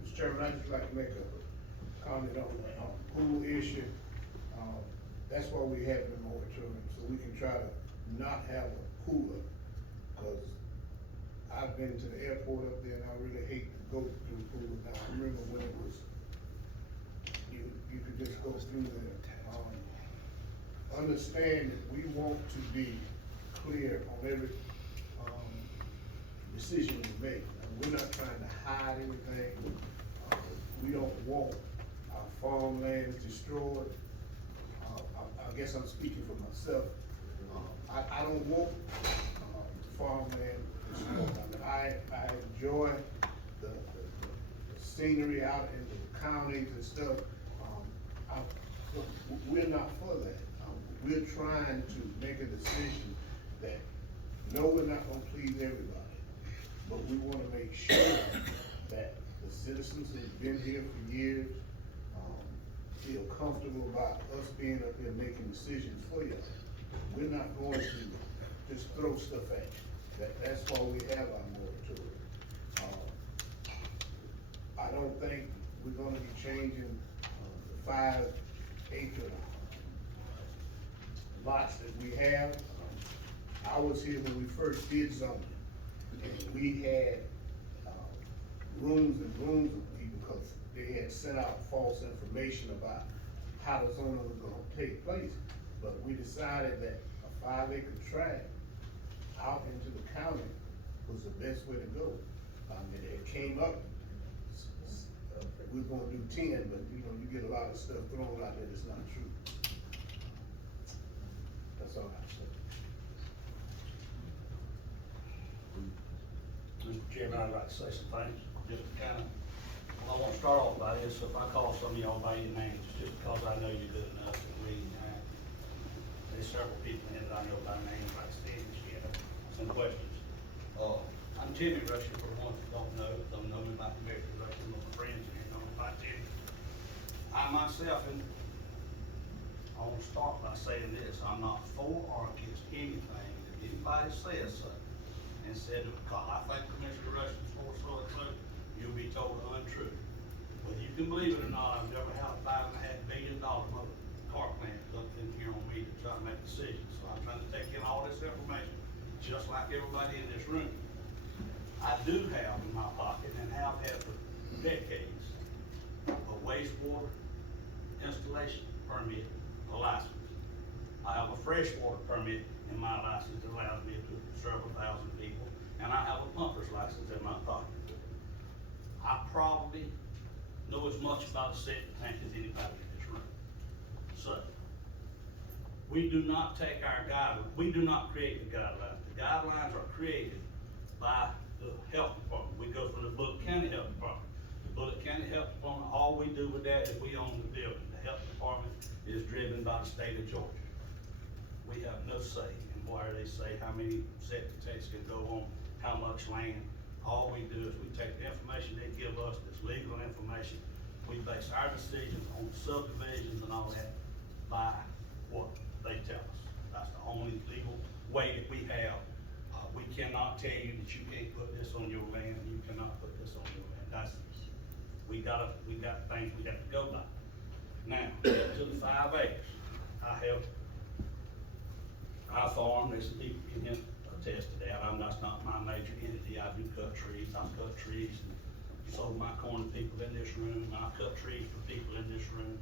Mr. Chairman, I'd just like to make a comment on the pool issue. That's why we have the moratorium, so we can try to not have a cooler, because I've been to the airport up there and I really hate to go through the pool now. I remember when it was, you could just go through there. Understand that we want to be clear on every, decision we make. We're not trying to hide anything. We don't want our farmlands destroyed. I guess I'm speaking for myself. I don't want farmland destroyed. I enjoy the scenery out in the counties and stuff. We're not for that. We're trying to make a decision that, no, we're not gonna please everybody, but we wanna make sure that the citizens who've been here for years, feel comfortable about us being up here making decisions for you. We're not going to just throw stuff at you. That's why we have our moratorium. I don't think we're gonna be changing the 5-acre lots that we have. I was here when we first did zoning, and we had rooms and rooms of people, because they had sent out false information about how the zoning was gonna take place. But we decided that a 5-acre tract out into the county was the best way to go. And it came up, we were gonna do 10, but you get a lot of stuff thrown out there that's not true. That's all I have to say. Mr. Chairman, I'd like to say some things, just to kind of, I want to start off by this. If I call some of y'all by your names, just because I know you're good enough to read and write. There's several people in that I know by name, like Steve and Skip. Some questions. I'm Timmy Rusher, for the ones that don't know, some know me by Commissioner Rusher, some of my friends in here know me by Timmy. I myself, and I want to start by saying this, I'm not for or against anything that anybody says something and said, because I think Commissioner Rushing's for so, you'll be told untrue. Whether you can believe it or not, I've never had a $5.5 billion mother car plant up in here on me to try to make decisions. So I'm trying to take in all this information, just like everybody in this room. I do have in my pocket, and have had for decades, a wastewater installation permit, a license. I have a freshwater permit in my license that allows me to serve 1,000 people, and I have a pumper's license in my pocket. I probably know as much about a septic tank as anybody in this room. So, we do not take our guidelines, we do not create the guidelines. The guidelines are created by the health department. We go from the Bulloch County Health Department. The Bulloch County Health Department, all we do with that is we own the building. The health department is driven by the state of Georgia. We have no say in where they say how many septic tanks can go on, how much land. All we do is we take the information they give us, that's legal information. We base our decisions on subdivisions and all that by what they tell us. That's the only legal way that we have. We cannot tell you that you can't put this on your land, and you cannot put this on your land. We got things we have to go by. Now, to the 5 acres, I farm, there's some people in here attest to that, that's not my major entity, I do cut trees, and sold my corn to people in this room, I cut trees for people in this room.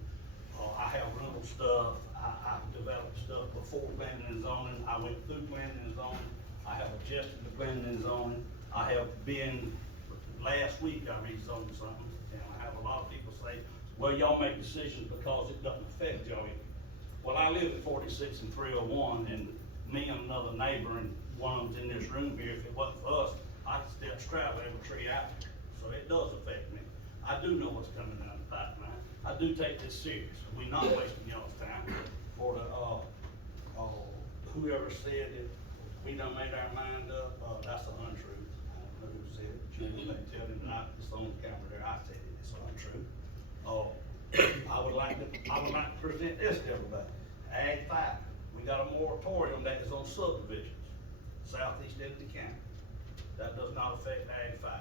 I have rental stuff, I've developed stuff before planning and zoning, I went through planning and zoning, I have adjusted the planning and zoning, I have been, last week I rezoned something, and I have a lot of people say, well, y'all make decisions because it doesn't affect y'all. Well, I live at 46 and 301, and me and another neighbor, and one of them's in this room here, if it wasn't for us, I could still straddle every tree out there. So it does affect me. I do know what's coming down the pipeline. I do take this serious. We're not wasting y'all's time. For the, whoever said that we done made our mind up, that's an untruth. I don't know who said it, but you know, they tell them that it's on the camera there, I said it, it's untrue. I would like to present this to everybody. Ag 5, we got a moratorium that is on subdivisions, southeast end of the county. That does not affect Ag 5.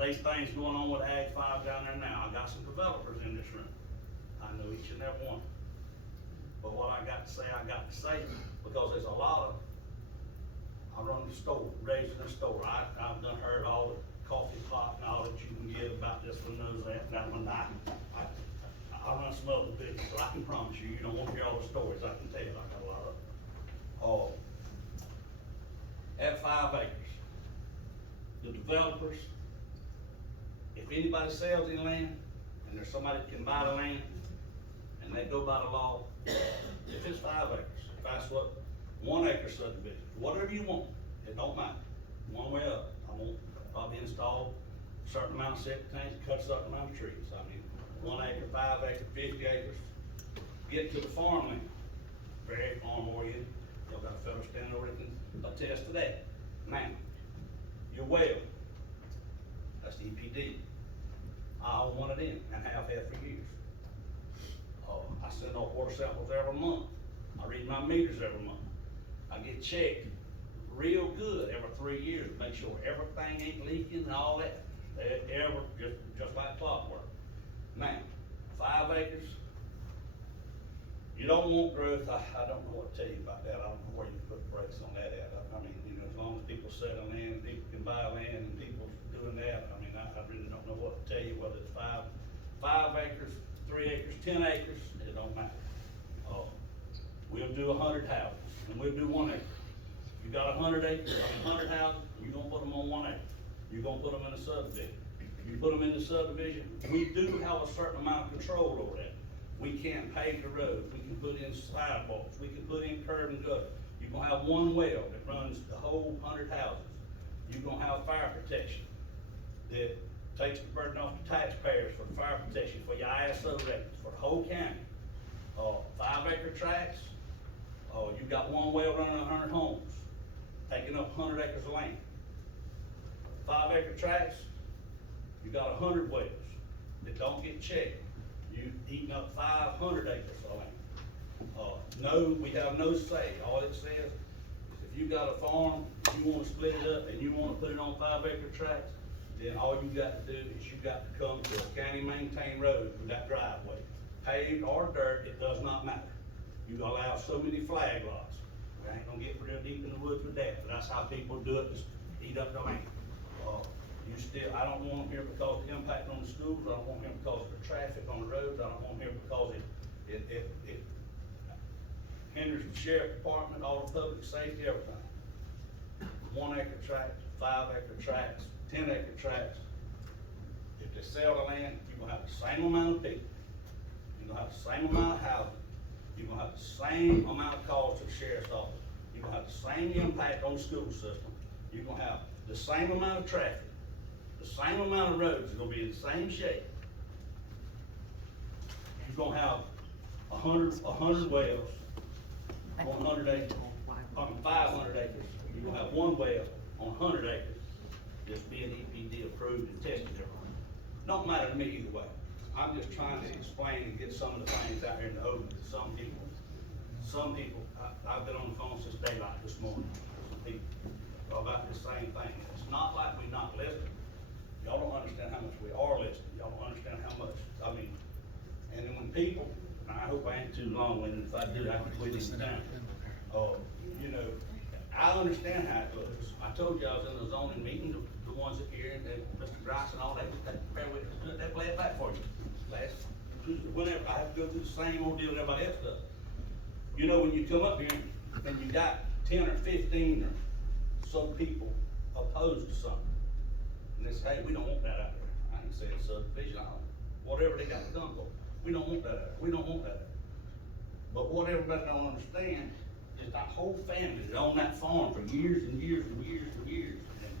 These things going on with Ag 5 down there now. I got some developers in this room. I know each and every one. But what I got to say, because there's a lot of, I run the store, raising the store. I've done heard all the coffee pot knowledge you can get about this one knows that, that one not. I run some other business, but I can promise you, you don't want to hear all the stories. I can tell you, I got a lot of them. At 5 acres, the developers, if anybody sells any land, and there's somebody that can buy the land, and they go by the law, if it's 5 acres, if that's what, 1 acre subdivision, whatever you want, it don't matter, one way up. I want probably install a certain amount of septic tanks, cut a certain amount of trees. I mean, 1 acre, 5 acres, 50 acres, get to the farmland, very farm oriented. Y'all got a fellow standing over there that can attest to that. Now, your well, that's the EPD. I own one of them and have had for years. I send off water samples every month. I read my meters every month. I get checked real good every 3 years, make sure everything ain't leaking and all that. Just like clockwork. Now, 5 acres, you don't want growth. I don't know what to tell you about that. I don't know where you put brakes on that at. I mean, you know, as long as people settle land, people can buy land, and people doing that, I mean, I really don't know what to tell you, whether it's 5 acres, 3 acres, 10 acres, it don't matter. We'll do 100 houses, and we'll do 1 acre. You got 100 acres, 100 houses, you're gonna put them on 1 acre. You're gonna put them in a subdivision. You put them in the subdivision, we do have a certain amount of control over that. We can't pave the road, we can put in sidewalks, we can put in curb and gutter. You're gonna have 1 well that runs the whole 100 houses. You're gonna have fire protection that takes the burden off the taxpayers for the fire protection for your ISO ratings for the whole county. 5 acre tracts, you've got 1 well running 100 homes, taking up 100 acres of land. 5 acre tracts, you got 100 wells that don't get checked. You eating up 500 acres of land. No, we have no say. All it says is if you got a farm, you wanna split it up and you wanna put it on 5 acre tracts, then all you got to do is you got to come to a county maintained road with that driveway. Paved or dirt, it does not matter. You allow so many flag lots. We ain't gonna get real deep in the woods with that, but that's how people do it, just eat up the land. I don't want them here because of the impact on the schools, I don't want them because of the traffic on the roads, I don't want them here because it hinders the sheriff department, all the public safety, everything. 1 acre tracts, 5 acre tracts, 10 acre tracts. If they sell the land, you're gonna have the same amount of people. You're gonna have the same amount of housing. You're gonna have the same amount of calls to the sheriff's office. You're gonna have the same impact on the school system. You're gonna have the same amount of traffic. The same amount of roads are gonna be in the same shape. You're gonna have 100 wells on 100 acres, on 500 acres. You're gonna have 1 well on 100 acres that's being EPD approved and tested everything. Don't matter to me either way. I'm just trying to explain and get some of the things out here in the open to some people. I've been on the phone since daylight this morning with some people about the same thing. It's not like we're not listening. Y'all don't understand how much we are listening. Y'all don't understand how much, I mean, And then when people, and I hope I ain't too long-winded, if I do, I can quit this down. You know, I understand how it looks. I told you I was in the zoning meeting, the ones that here, and Mr. Grice and all that, bear witness, they play it back for you. Last Tuesday, whenever, I have to go through the same old deal everybody else does. You know, when you come up here and you got 10 or 15 or some people opposed to something, and they say, hey, we don't want that out there. I ain't saying subdivision, I don't, whatever they got to come for. We don't want that out there. We don't want that out there. But what everybody don't understand is that whole family that owned that farm for years and years and years and years. And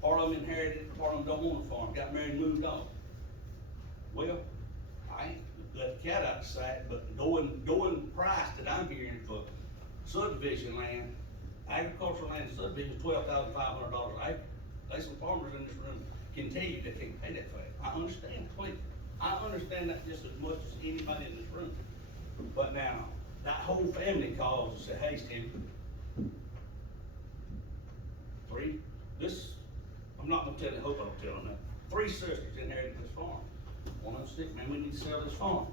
part of them inherited, part of them don't want a farm, got married and moved on. Well, I ain't let the cat out of the sack, but going price that I'm hearing for subdivision land, agricultural land subdivision is $12,500 an acre. There's some farmers in this room can tell you they can't pay that fast. I understand completely. I understand that just as much as anybody in this room. But now, that whole family calls and said, hey, Steve, I'm not gonna tell you, hope I don't tell them that. 3 sisters inherited this farm. One of them said, man, we need to sell this farm.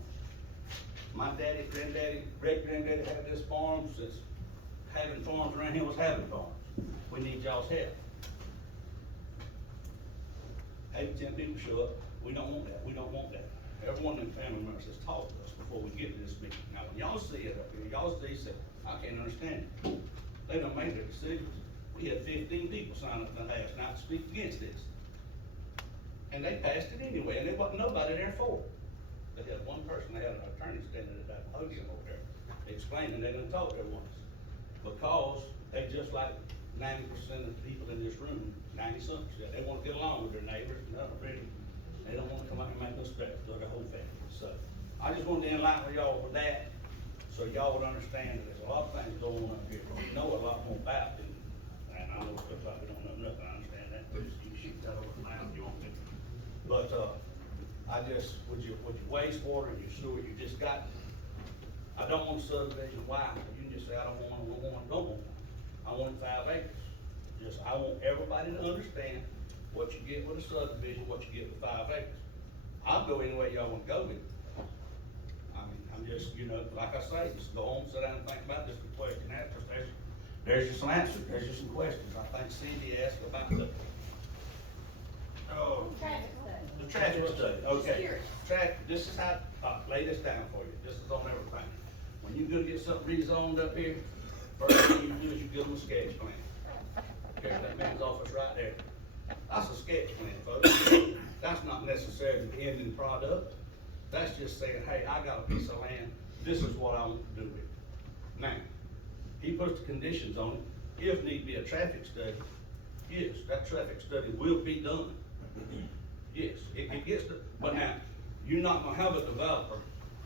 My daddy, granddaddy, great-granddaddy had this farm since having farms around here was having farms. We need y'all's help. 8 to 10 people show up. We don't want that. We don't want that. Every one of them family members has talked to us before we get to this meeting. Now, when y'all see it up here, y'all see it, I can't understand it. They don't make their decisions. We had 15 people sign up and ask not to speak against this. And they passed it anyway, and there wasn't nobody there for it. They had one person, they had an attorney standing at that podium over there, explaining they didn't talk there once. Because they just like 90% of the people in this room, 90-something, they want to get along with their neighbors, and they don't want to come out and make no spectacle of their whole family. So, I just wanted to enlighten y'all with that, so y'all would understand that there's a lot of things going on up here. We know a lot more about it, and I know it looks like we don't know nothing, I understand that, but you can shoot that over the mouth if you want to. But, I just, with your wastewater and your sewer, you just got, I don't want a subdivision, why? You can just say, I don't want one. I want 5 acres. I want everybody to understand what you get with a subdivision, what you get with 5 acres. I'll go any way y'all want to go with it. I mean, I'm just, you know, like I say, just go home, sit down and think about this question after. There's just some answers, there's just some questions. I think Cindy asked about the traffic study, okay. This is how, lay this down for you, this is on everything. When you go get something rezoned up here, first thing you do is you give them a sketch plan. Okay, that man's office right there. That's a sketch plan, folks. That's not necessarily the ending product. That's just saying, hey, I got a piece of land, this is what I want to do with it. Now, he puts the conditions on it. If need be a traffic study, yes, that traffic study will be done. Yes, it gets to, but now, you're not gonna have a developer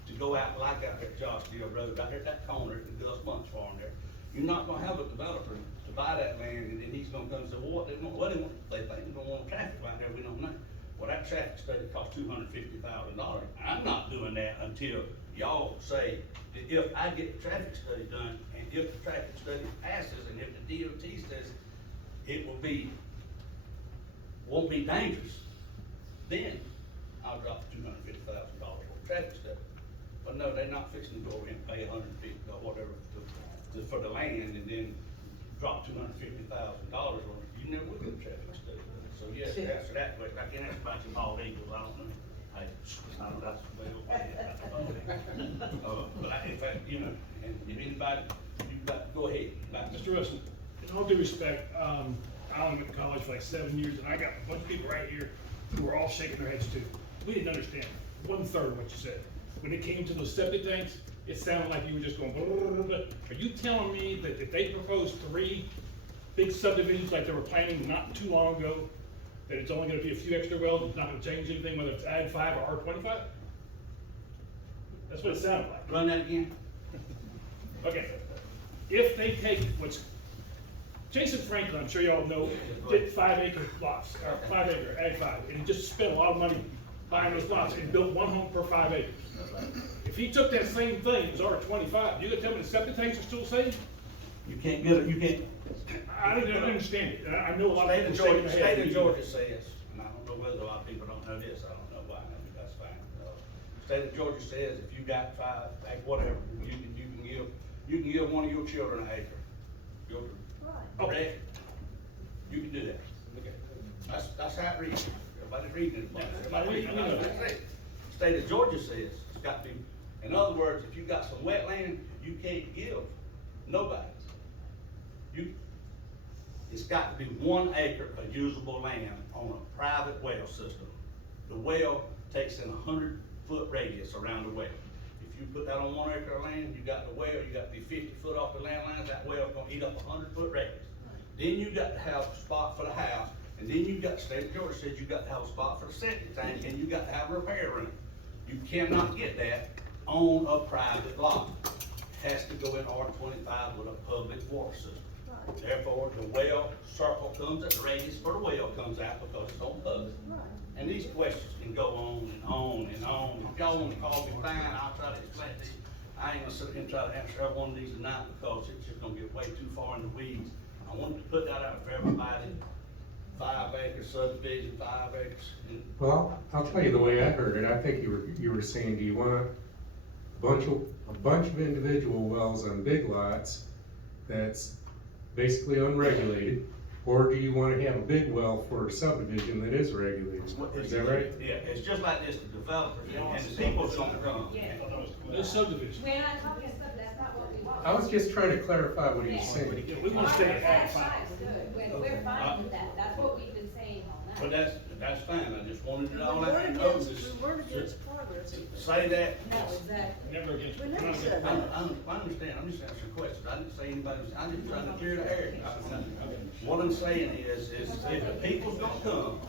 to go out like out there at Josh Deal Road, out there at that corner at the Gus Bunch farm there. You're not gonna have a developer to buy that land, and then he's gonna come and say, well, they think they're gonna want traffic right there, we don't know. Well, that traffic study costs $250,000. I'm not doing that until y'all say that if I get the traffic study done, and if the traffic study passes, and if the DOT says it won't be dangerous, then I'll drop $250,000 for traffic study. But no, they're not fixing to go over and pay $150 or whatever for the land, and then drop $250,000 on it. You never will get a traffic study. So yes, to answer that question, I can't answer about your bald eagles, I don't know. Hey, I don't know, that's well, but in fact, you know, and if anybody, go ahead. Mr. Russell, in all due respect, I went to college for like 7 years, and I got a bunch of people right here who were all shaking their heads too. We didn't understand 1/3 of what you said. When it came to those septic tanks, it sounded like you were just going, blah, blah, blah, blah. Are you telling me that if they proposed 3 big subdivisions like they were planning not too long ago, that it's only gonna be a few extra wells, it's not gonna change anything, whether it's Ag 5 or R25? That's what it sounded like. Run that again. Okay, if they take what's, Jason Franklin, I'm sure y'all know, did 5-acre lots, or 5-acre, Ag 5, and he just spent a lot of money buying those lots and built 1 home per 5 acres. If he took that same thing, it was R25, you gonna tell me the septic tanks are still safe? You can't get it, you can't. I don't understand it, I know a lot of people shaking their heads. State of Georgia says, and I don't know whether a lot of people don't know this, I don't know why, maybe that's fine. state of Georgia says if you got 5, like whatever, you can give one of your children an acre. Your, correct? You can do that. That's how it reads. Everybody's reading it. Everybody's reading it. State of Georgia says it's got to be, in other words, if you got some wetland, you can't give nobody. It's got to be 1 acre of usable land on a private well system. The well takes in 100-foot radius around the well. If you put that on 1 acre of land, you got the well, you got to be 50 foot off the land lines, that well is gonna eat up 100-foot radius. Then you got to have a spot for the house, and then you got, state of Georgia says you got to have a spot for the septic tank, and you got to have a repair room. You cannot get that on a private lot. It has to go in R25 with a public water system. Therefore, the well circle comes at the radius for the well comes out because it's on public. And these questions can go on and on and on. If y'all want to call me, fine, I'll try to explain to you. I ain't gonna sit here and try to answer every one of these tonight because it's just gonna get way too far in the weeds. I wanted to put that out for everybody. 5 acre subdivision, 5 acres. Well, I'll tell you the way I heard it. I think you were saying, do you want a bunch of individual wells on big lots that's basically unregulated, or do you want to have a big well for a subdivision that is regulated? Is that right? Yeah, it's just like this, the developers and the people's gonna come. This subdivision. We're not talking stuff, that's not what we want. I was just trying to clarify what he was saying. Yeah, we want to stay at That five. side's good, we're fine with that, that's what we've been saying all night. But that's fine, I just wanted it all We out weren't and against, notice. we weren't against progress. Say that. No, exactly. Never against. We never said I that. understand, I'm just answering questions, I didn't say anybody was, I'm just trying to clear the air. What I'm saying is if the people's gonna come,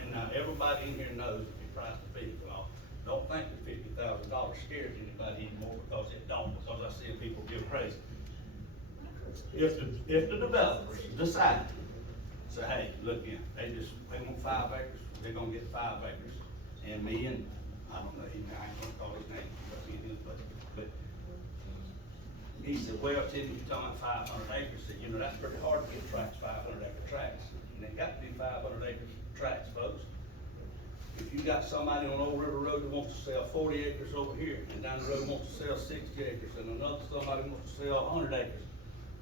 and now everybody in here knows if you price the people off, don't think that $50,000 scares anybody anymore, because it don't, because I see people get crazy. If the developers decide, say, hey, look, they want 5 acres, they're gonna get 5 acres, and me and, I don't know, I ain't gonna call his name, but he said, well, Tim, you're talking about 500 acres, said, that's pretty hard to get tracts, 500 acre tracts, and they got to be 500 acre tracts, folks. If you got somebody on Old River Road that wants to sell 40 acres over here, and down the road wants to sell 60 acres, and another somebody wants to sell 100 acres,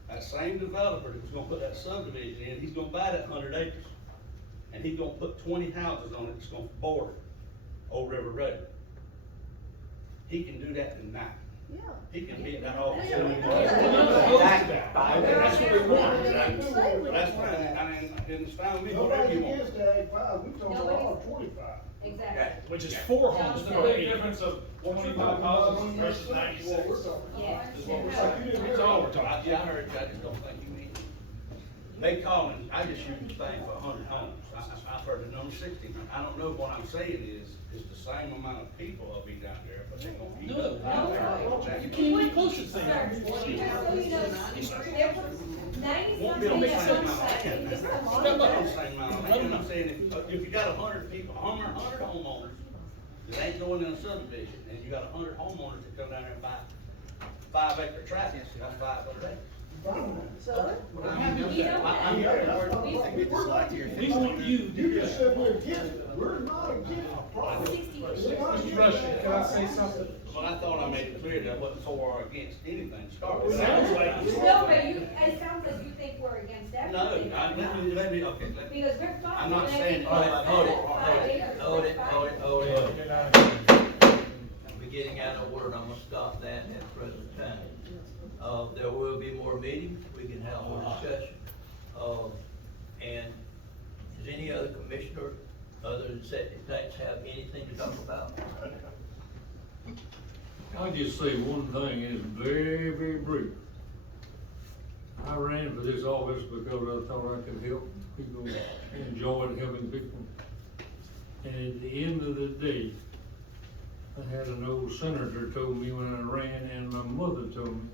that same developer that was gonna put that subdivision in, he's gonna buy that 100 acres, and he's gonna put 20 houses on it that's gonna border Old River Road. He can do that tonight. Yeah. He can beat that off. Yeah. That's what we want. Exactly. That's fine, and it's fine with me, whatever Nobody's you want. against the Ag 5, we talking about 25. Exactly. Which is 4 homes. There's a big difference of 25 houses versus 96. Yeah. Is what we're Like you saying. didn't That's all we're talking. Yeah, I heard you, I just don't think you mean. They calling, I just use the thing for 100 homes. I've heard the number 60. I don't know, what I'm saying is the same amount of people will be down there, but they're gonna eat up. You can't even get close to the Sir, same. just so you know, there were 90 Won't be on the same something amount of land. that Won't be on the same amount of land. I'm saying, if you got 100 people, 100 homeowners that ain't going in a subdivision, and you got 100 homeowners that come down there and buy 5 acre tracts, that's 500 acres. So? We want you You to. just said we're against it, we're not against a problem. Mr. Rushing, can I say something? Well, I thought I made it clear that I wasn't for or against anything to start with. Sounds like. No, but it sounds like you think we're against No, everything. let me, okay, let me. Because we're talking. I'm not and saying- Hold it. We're getting out of order, I'm gonna stop that at present time. There will be more meetings, we can have more discussion. And does any other commissioner, other than septic tanks, have anything to talk about? I'll just say one thing, and it's very, very brief. I ran for this office because I thought I could help people, enjoyed helping people. And at the end of the day, I had an old senator told me when I ran, and my mother told me,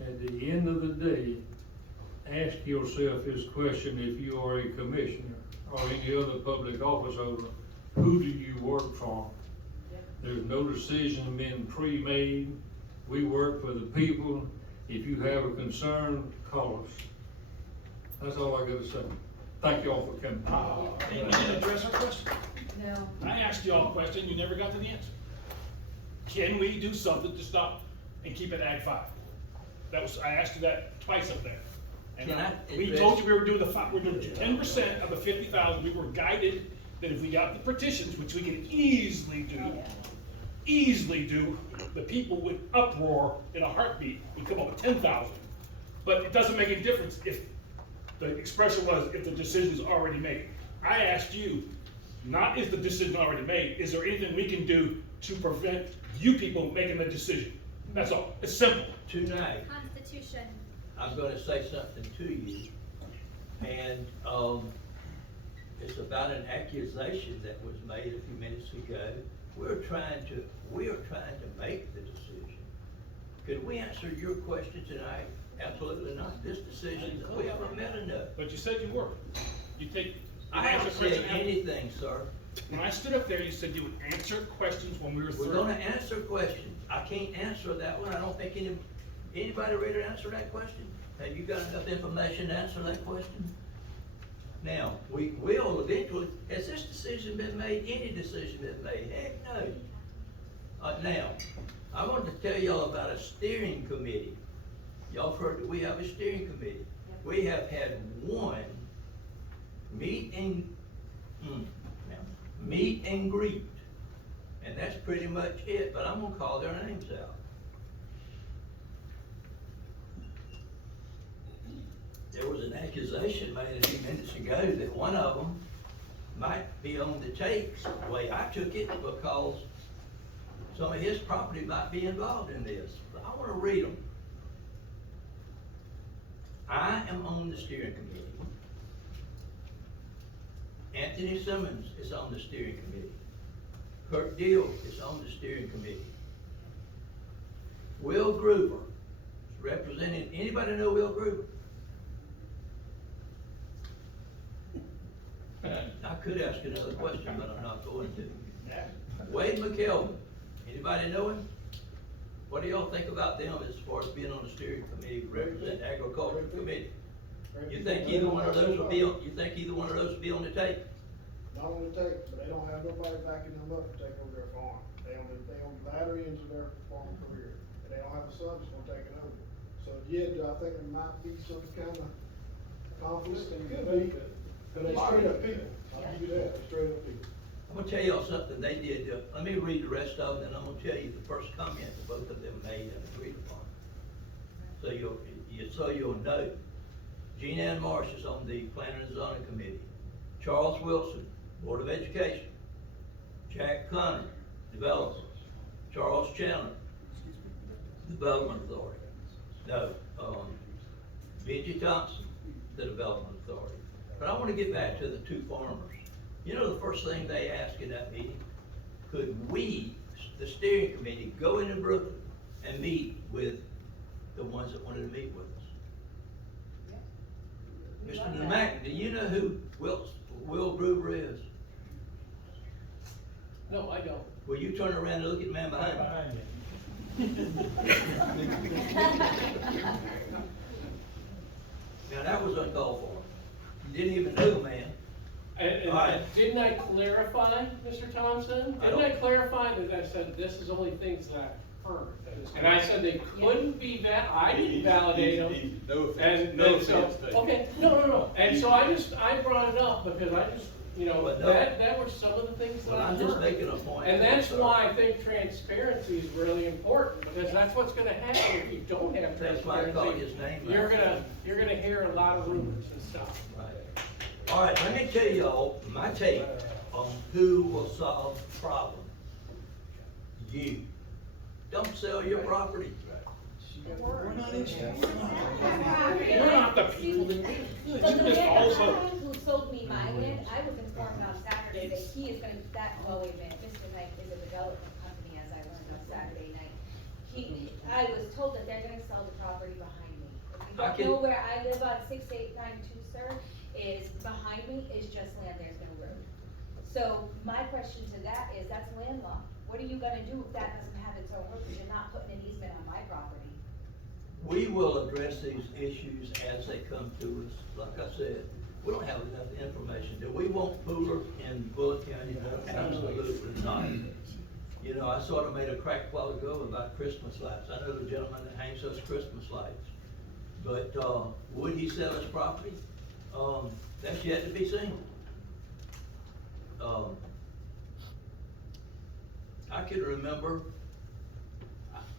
at the end of the day, ask yourself this question: if you are a commissioner or any other public office holder, who do you work for? There's no decision been pre-made. We work for the people. If you have a concern, call us. That's all I gotta say. Thank you all for coming. You didn't address our question. No. I asked you all a question, you never got to the answer. can we do something to stop and keep it Ag 5? I asked you that twice up there. And Can I we address- told you we were doing we're doing 10% of the 50,000. We were guided that if we got the petitions, which we can easily do, the people would uproar in a heartbeat, would come up with 10,000. But it doesn't make any difference if the expression was if the decision is already made. I asked you, not is the decision already made, is there anything we can do to prevent you people making the decision? That's all. It's simple. Tonight, Constitution. I'm gonna say something to you, and, it's about an accusation that was made a few minutes ago. We are trying to make the decision. Could we answer your question tonight? Absolutely not. This decision, we haven't met enough. But you said you were. I haven't said anything, sir. When I stood up there, you said you would answer questions when we were through. We're gonna answer questions. I can't answer that one. I don't think anybody ready to answer that question? Have you got enough information to answer that question? Now, we will eventually, has this decision been made? Any decision been made? Heck, no. Now, I want to tell y'all about a steering committee. Y'all have heard that we have a steering committee. We have had one meet and greet. And that's pretty much it, but I'm gonna call their names out. There was an accusation made a few minutes ago that one of them might be on the takes, the way I took it, because some of his property might be involved in this. But I wanna read them. I am on the steering committee. Anthony Simmons is on the steering committee. Kurt Deal is on the steering committee. Will Gruber is representing, anybody know Will Gruber? I could ask another question, but I'm not going to. Wade McKelvin, anybody know him? What do y'all think about them as far as being on the steering committee, represent agriculture committee? You think either one of those will be on, on the tape? Not on the tape, but they don't have nobody backing them up to take over their farm. They on the latter ends of their farm career, and they don't have a son that's gonna take it over. So, yeah, do I think there might be some kind of conflict? Could be, cause they straight up people. I'll give you that, they straight up people. I'm gonna tell y'all something they did. Let me read the rest of them, and I'm gonna tell you the first comment that both of them made and agreed upon. So you'll know. Jean Ann Marsh is on the Planning and Zoning Committee. Charles Wilson, Board of Education. Jack Connor, Development. Charles Chandler, Development Authority. No, B.G. Thompson, the Development Authority. But I wanna get back to the two farmers. You know the first thing they asked in that meeting? Could we, the steering committee, go into Brooklyn and meet with the ones that wanted to meet with us? Mr. Namack, do you know who Will Gruber is? No, I don't. Will you turn around and look at the man behind you? Now that was uncalled for. You didn't even know the man. And didn't I clarify, Mr. Thompson? Didn't I clarify that I said this is only things that I've heard? And I said they couldn't be I didn't validate them. No And so, okay, no. And so I brought it up because I just, that were some of the things that I heard. I'm just making a point. And that's why I think transparency is really important, because that's what's gonna happen if you don't have That's why I called his transparency. name. You're gonna hear a lot of rumors and stuff. Right. All right, let me tell y'all my take on who will solve the problem. You. Don't sell your property. We're not the people that did it. But the You just man also. who sold me my land, I was informed on Saturday that he is gonna, Mr. Knight is a development company, as I learned on Saturday night. I was told that they're gonna sell the property behind me. If you don't know where I live on 6892, sir, is behind me is just land, there's no road. So my question to that is, that's landlocked. What are you gonna do if that doesn't have its own road, because you're not putting an easement on my property? We will address these issues as they come to us. Like I said, we don't have enough information. Do we want Boulder in Bulloch County? No, absolutely not. You know, I sort of made a crack a while ago about Christmas lights. I know the gentleman that hangs those Christmas lights. But, would he sell his property? That's yet to be seen. I can remember,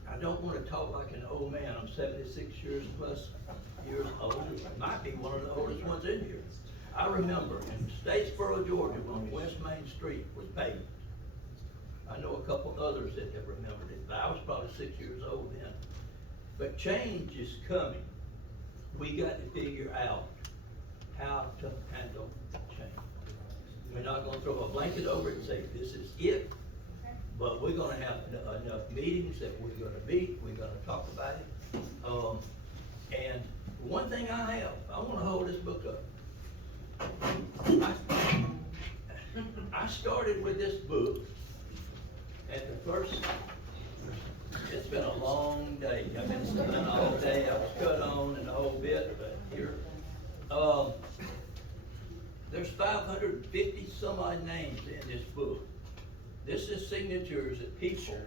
I don't wanna talk like an old man, I'm 76 years old, might be one of the oldest ones in here. I remember in Statesboro, Georgia, when West Main Street was paved. I know a couple others that have remembered it, but I was probably 6 years old then. But change is coming. We got to figure out how to handle change. We're not gonna throw a blanket over it and say, this is it. But we're gonna have enough meetings that we're gonna meet, we're gonna talk about it. And one thing I wanna hold this book up. I started with this book at the first, it's been a long day. I've been spending all day, I was cut on and the whole bit, but here. There's 550 some odd names in this book. This is signatures that people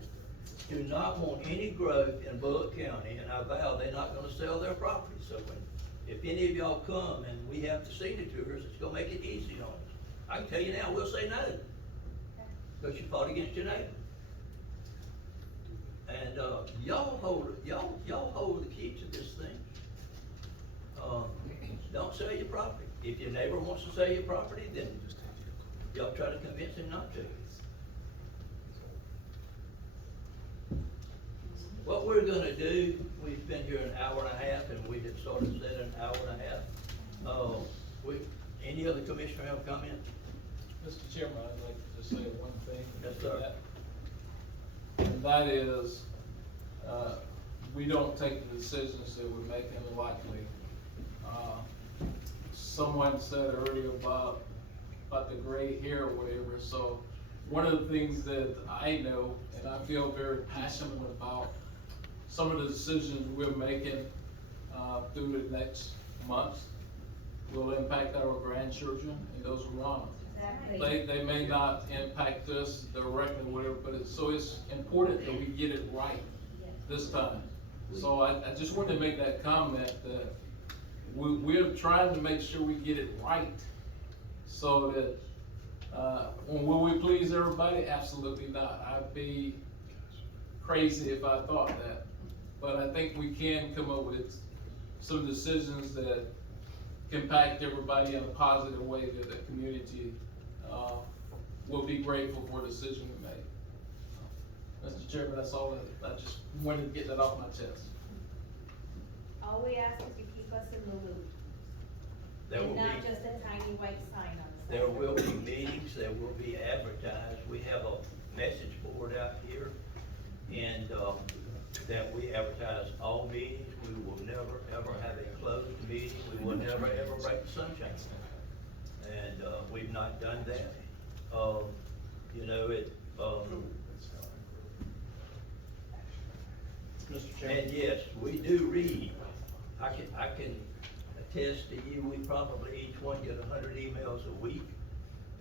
do not want any growth in Bulloch County, and I vow they're not gonna sell their property. So if any of y'all come and we have the signatures, it's gonna make it easy on us. I can tell you now, we'll say no, because you fought against your neighbor. And, y'all hold the key to this thing. Don't sell your property. If your neighbor wants to sell your property, then y'all try to convince him not to. What we're gonna do, we've been here an hour and a half, and we had sort of said an hour and a half. Any other commissioner have a comment? Mr. Chairman, I'd like to just say one thing. Yes, sir. And that is, we don't take the decisions that we're making lightly. Someone said earlier about the gray hair or whatever, so one of the things that I know and I feel very passionate about, some of the decisions we're making through the next months will impact our grandchildren and those around them. Exactly. They may not impact us directly, whatever, but it's important that we get it right this time. So I just wanted to make that comment that we're trying to make sure we get it right, so that, will we please everybody? Absolutely not. I'd be crazy if I thought that. But I think we can come up with some decisions that impact everybody in a positive way, that the community, will be grateful for the decision we made. Mr. Chairman, that's all. I just wanted to get that off my chest. All we ask is you keep us in the loop. There will And not be- just a tiny white sign on the side. There will be meetings, there will be advertised. We have a message board out here, and, that we advertise all meetings. We will never, ever have a closed meeting. We will never, ever break the sunshine law. And, we've not done that. You know, Mr. Chairman. and yes, we do read. I can attest to you, we probably each one get 100 emails a week,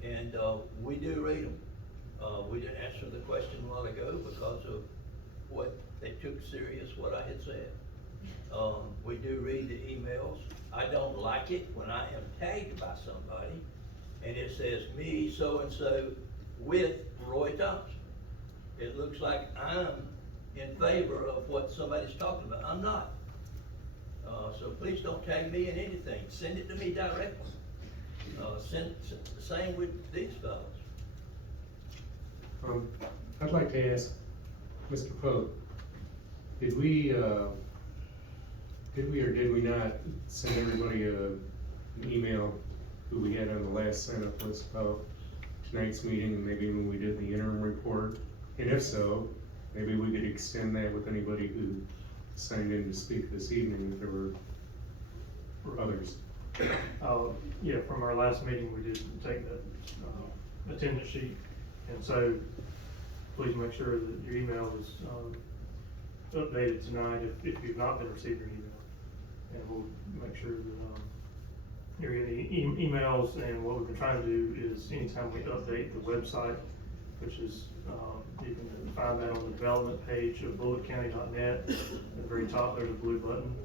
and, we do read them. We didn't answer the question a while ago because of what they took serious, what I had said. We do read the emails. I don't like it when I am tagged by somebody and it says me so-and-so with Roy Thompson. It looks like I'm in favor of what somebody's talking about. I'm not. So please don't tag me in anything. Send it to me directly. The same with these fellows. I'd like to ask Mr. Pope, did we or did we not send everybody an email who we had on the last sign-up list about tonight's meeting, maybe when we did the interim report? And if so, maybe we could extend that with anybody who signed in to speak this evening, if there were others. Yeah, from our last meeting, we did take the attendance sheet, and so please make sure that your email is updated tonight if you've not been receiving your email. And we'll make sure that you're getting emails, and what we've been trying to do is anytime we update the website, which is, you can find that on the development page of bullochcounty.net. At the very top, there's a blue button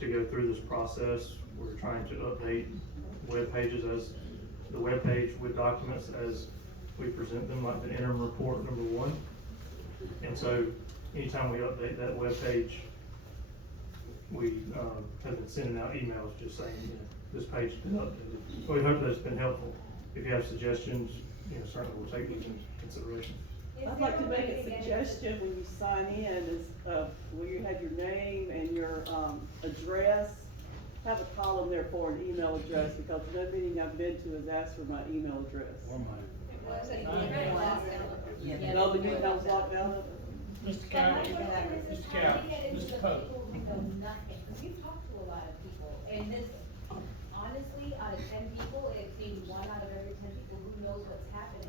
to go through this process. We're trying to update web pages as the web page with documents as we present them, like the interim report number 1. And so anytime we update that web page, we have been sending out emails just saying, you know, this page has been updated. So we hope that's been helpful. If you have suggestions, you know, certainly we'll take these into consideration. I'd like to make a suggestion when you sign in is, where you have your name and your, address, have a column there for an email address, because no meeting I've been to has asked for my email address. No, the meeting I was locked out of. Mr. County, Mr. County, Mr. Pope. We've talked to a lot of people, and this, honestly, out of 10 people, it seems 1 out of every 10 people who knows what's happening.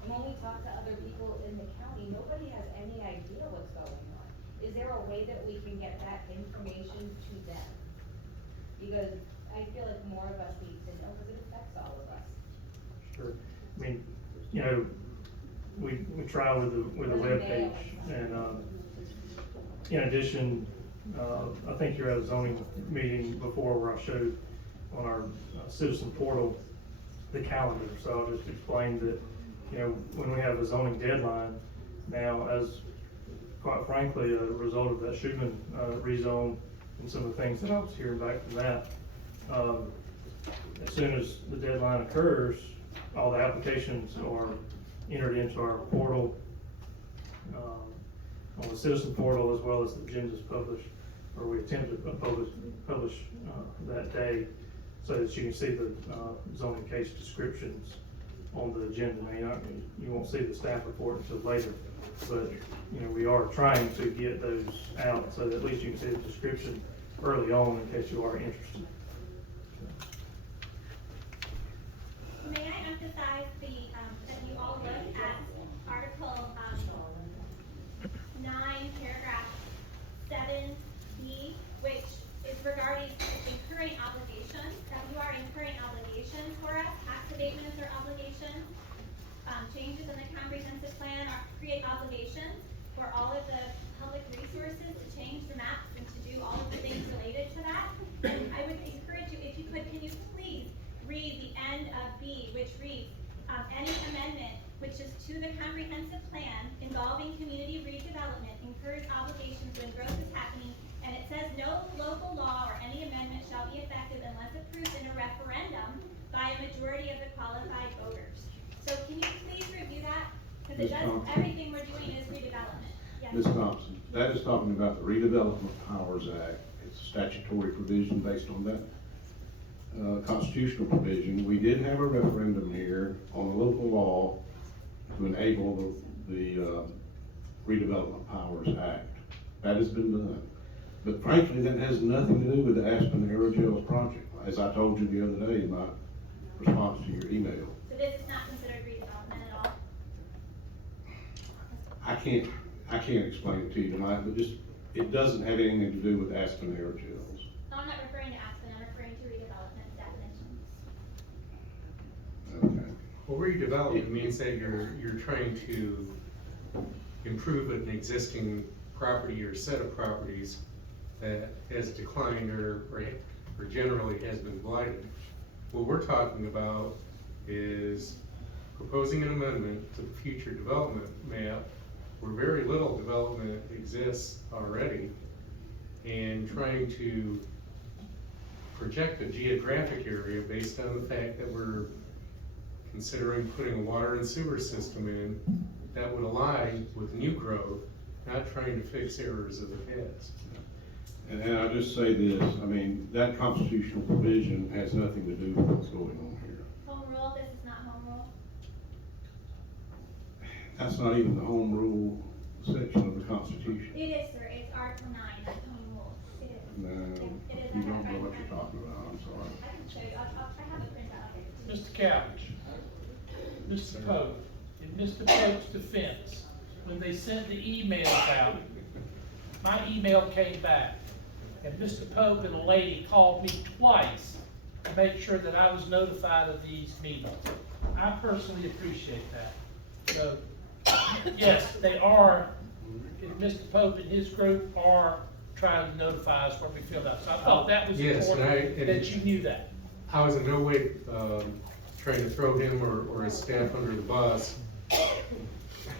And when we talk to other people in the county, nobody has any idea what's going on. Is there a way that we can get that information to them? Because I feel like more of us need to know, because it affects all of us. Sure. I mean, you know, we try with the web page, and in addition, I think you're at a zoning meeting before where I showed on our citizen portal the calendar. So I'll just explain that, you know, when we have a zoning deadline now, as quite frankly, a result of that Schumann rezone and some of the things that I was hearing back from that, as soon as the deadline occurs, all the applications are entered into our portal, on the citizen portal, as well as the agendas published, or we attempt to publish that day, so that you can see the zoning case descriptions on the agenda. Now, you won't see the staff report until later, but you know, we are trying to get those out so that at least you can see the description early on in case you are interested. May I emphasize that you all look at Article 9, paragraph 7B, which is regarding incurring obligations, that you are incurring obligations for us, tax abatements or obligations. Changes in the comprehensive plan create obligations for all of the public resources to change the maps and to do all of the things related to that. And I would encourage you, if you could, can you please read the end of B, which reads, any amendment which is to the comprehensive plan involving community redevelopment incurs obligations when growth is happening, and it says no local law or any amendment shall be effective unless approved in a referendum by a majority of the qualified voters. So can you please review that? Because it does, everything we're doing is redevelopment. Yes. Ms. Thompson, that is talking about the Redevelopment Powers Act. It's a statutory provision based on that constitutional provision. We did have a referendum here on a local law to enable the Redevelopment Powers Act. That has been done. But frankly, that has nothing to do with the Aspen Aerogels project, as I told you the other day in my response to your email. So this is not considered redevelopment at all? I can't explain it to you tonight, but just, it doesn't have anything to do with Aspen Aerogels. No, I'm not referring to Aspen, I'm referring to redevelopment definitions. Okay. Well, redevelopment means that you're trying to improve an existing property or set of properties that has declined or generally has been blighted. What we're talking about is proposing an amendment to the future development map where very little development exists already, and trying to project a geographic area based on the fact that we're considering putting a water and sewer system in that would align with new growth, not trying to fix errors of the past. And I'll just say this, I mean, that constitutional provision has nothing to do with what's going on here. Home rule, this is not home rule. That's not even the home rule section of the Constitution. It is, sir, it's Article 9, that's home rule. It is. No, It is. you don't know what you're talking about, I'm sorry. I can show you, I have a printout here. Mr. Couch, Mr. Pope, in Mr. Pope's defense, when they sent the emails out, my email came back, and Mr. Pope and a lady called me twice to make sure that I was notified of these meetings. I personally appreciate that. So, yes, they are, Mr. Pope and his group are trying to notify us when we filled out. So I thought that was Yes, and important, that you knew that. I was in no way, trying to throw him or his staff under the bus.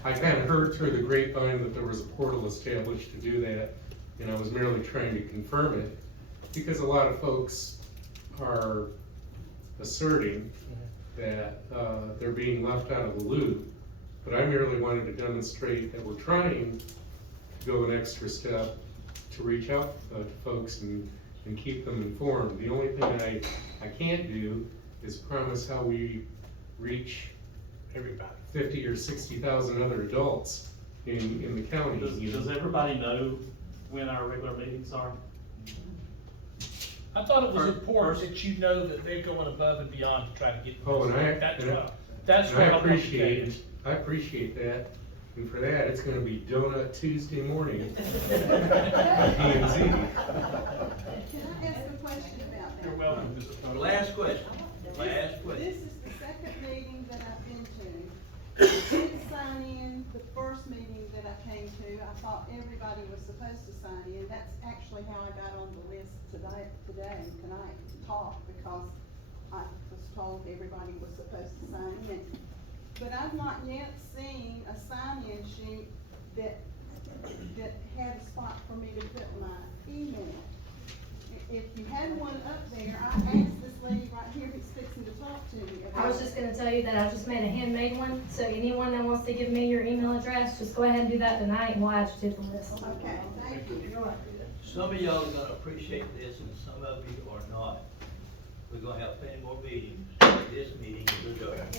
I kinda heard through the grapevine that there was a portal established to do that, and I was merely trying to confirm it, because a lot of folks are asserting that, they're being left out of the loop. But I merely wanted to demonstrate that we're trying to go an extra step to reach out to folks and keep them informed. The only thing I can't do is promise how we reach Everybody. 50 or 60,000 other adults in the county. Does everybody know when our regular meetings are? I thought it was important that you know that they're going above and beyond to try to get. Oh, and That's I what I want to appreciate, get. I appreciate that, and for that, it's gonna be Donut Tuesday morning. P&Z. Can I ask a question about that? You're welcome, Mr. Pope. Last question, last question. This is the second meeting that I've been to. I didn't sign in the first meeting that I came to. I thought everybody was supposed to sign in. That's actually how I got on the list tonight to talk, because I was told everybody was supposed to sign in. But I've not yet seen a sign-in sheet that had a spot for me to put my email. If you had one up there, I asked this lady right here who's fixing to talk to me about I was just gonna tell you that I just made a handmade one, so anyone that wants to give me your email address, just go ahead and do that tonight, and we'll add you to the list. Okay, thank you. Some of y'all are gonna appreciate this, and some of you are not. We're gonna have plenty more meetings. This meeting is adjourned.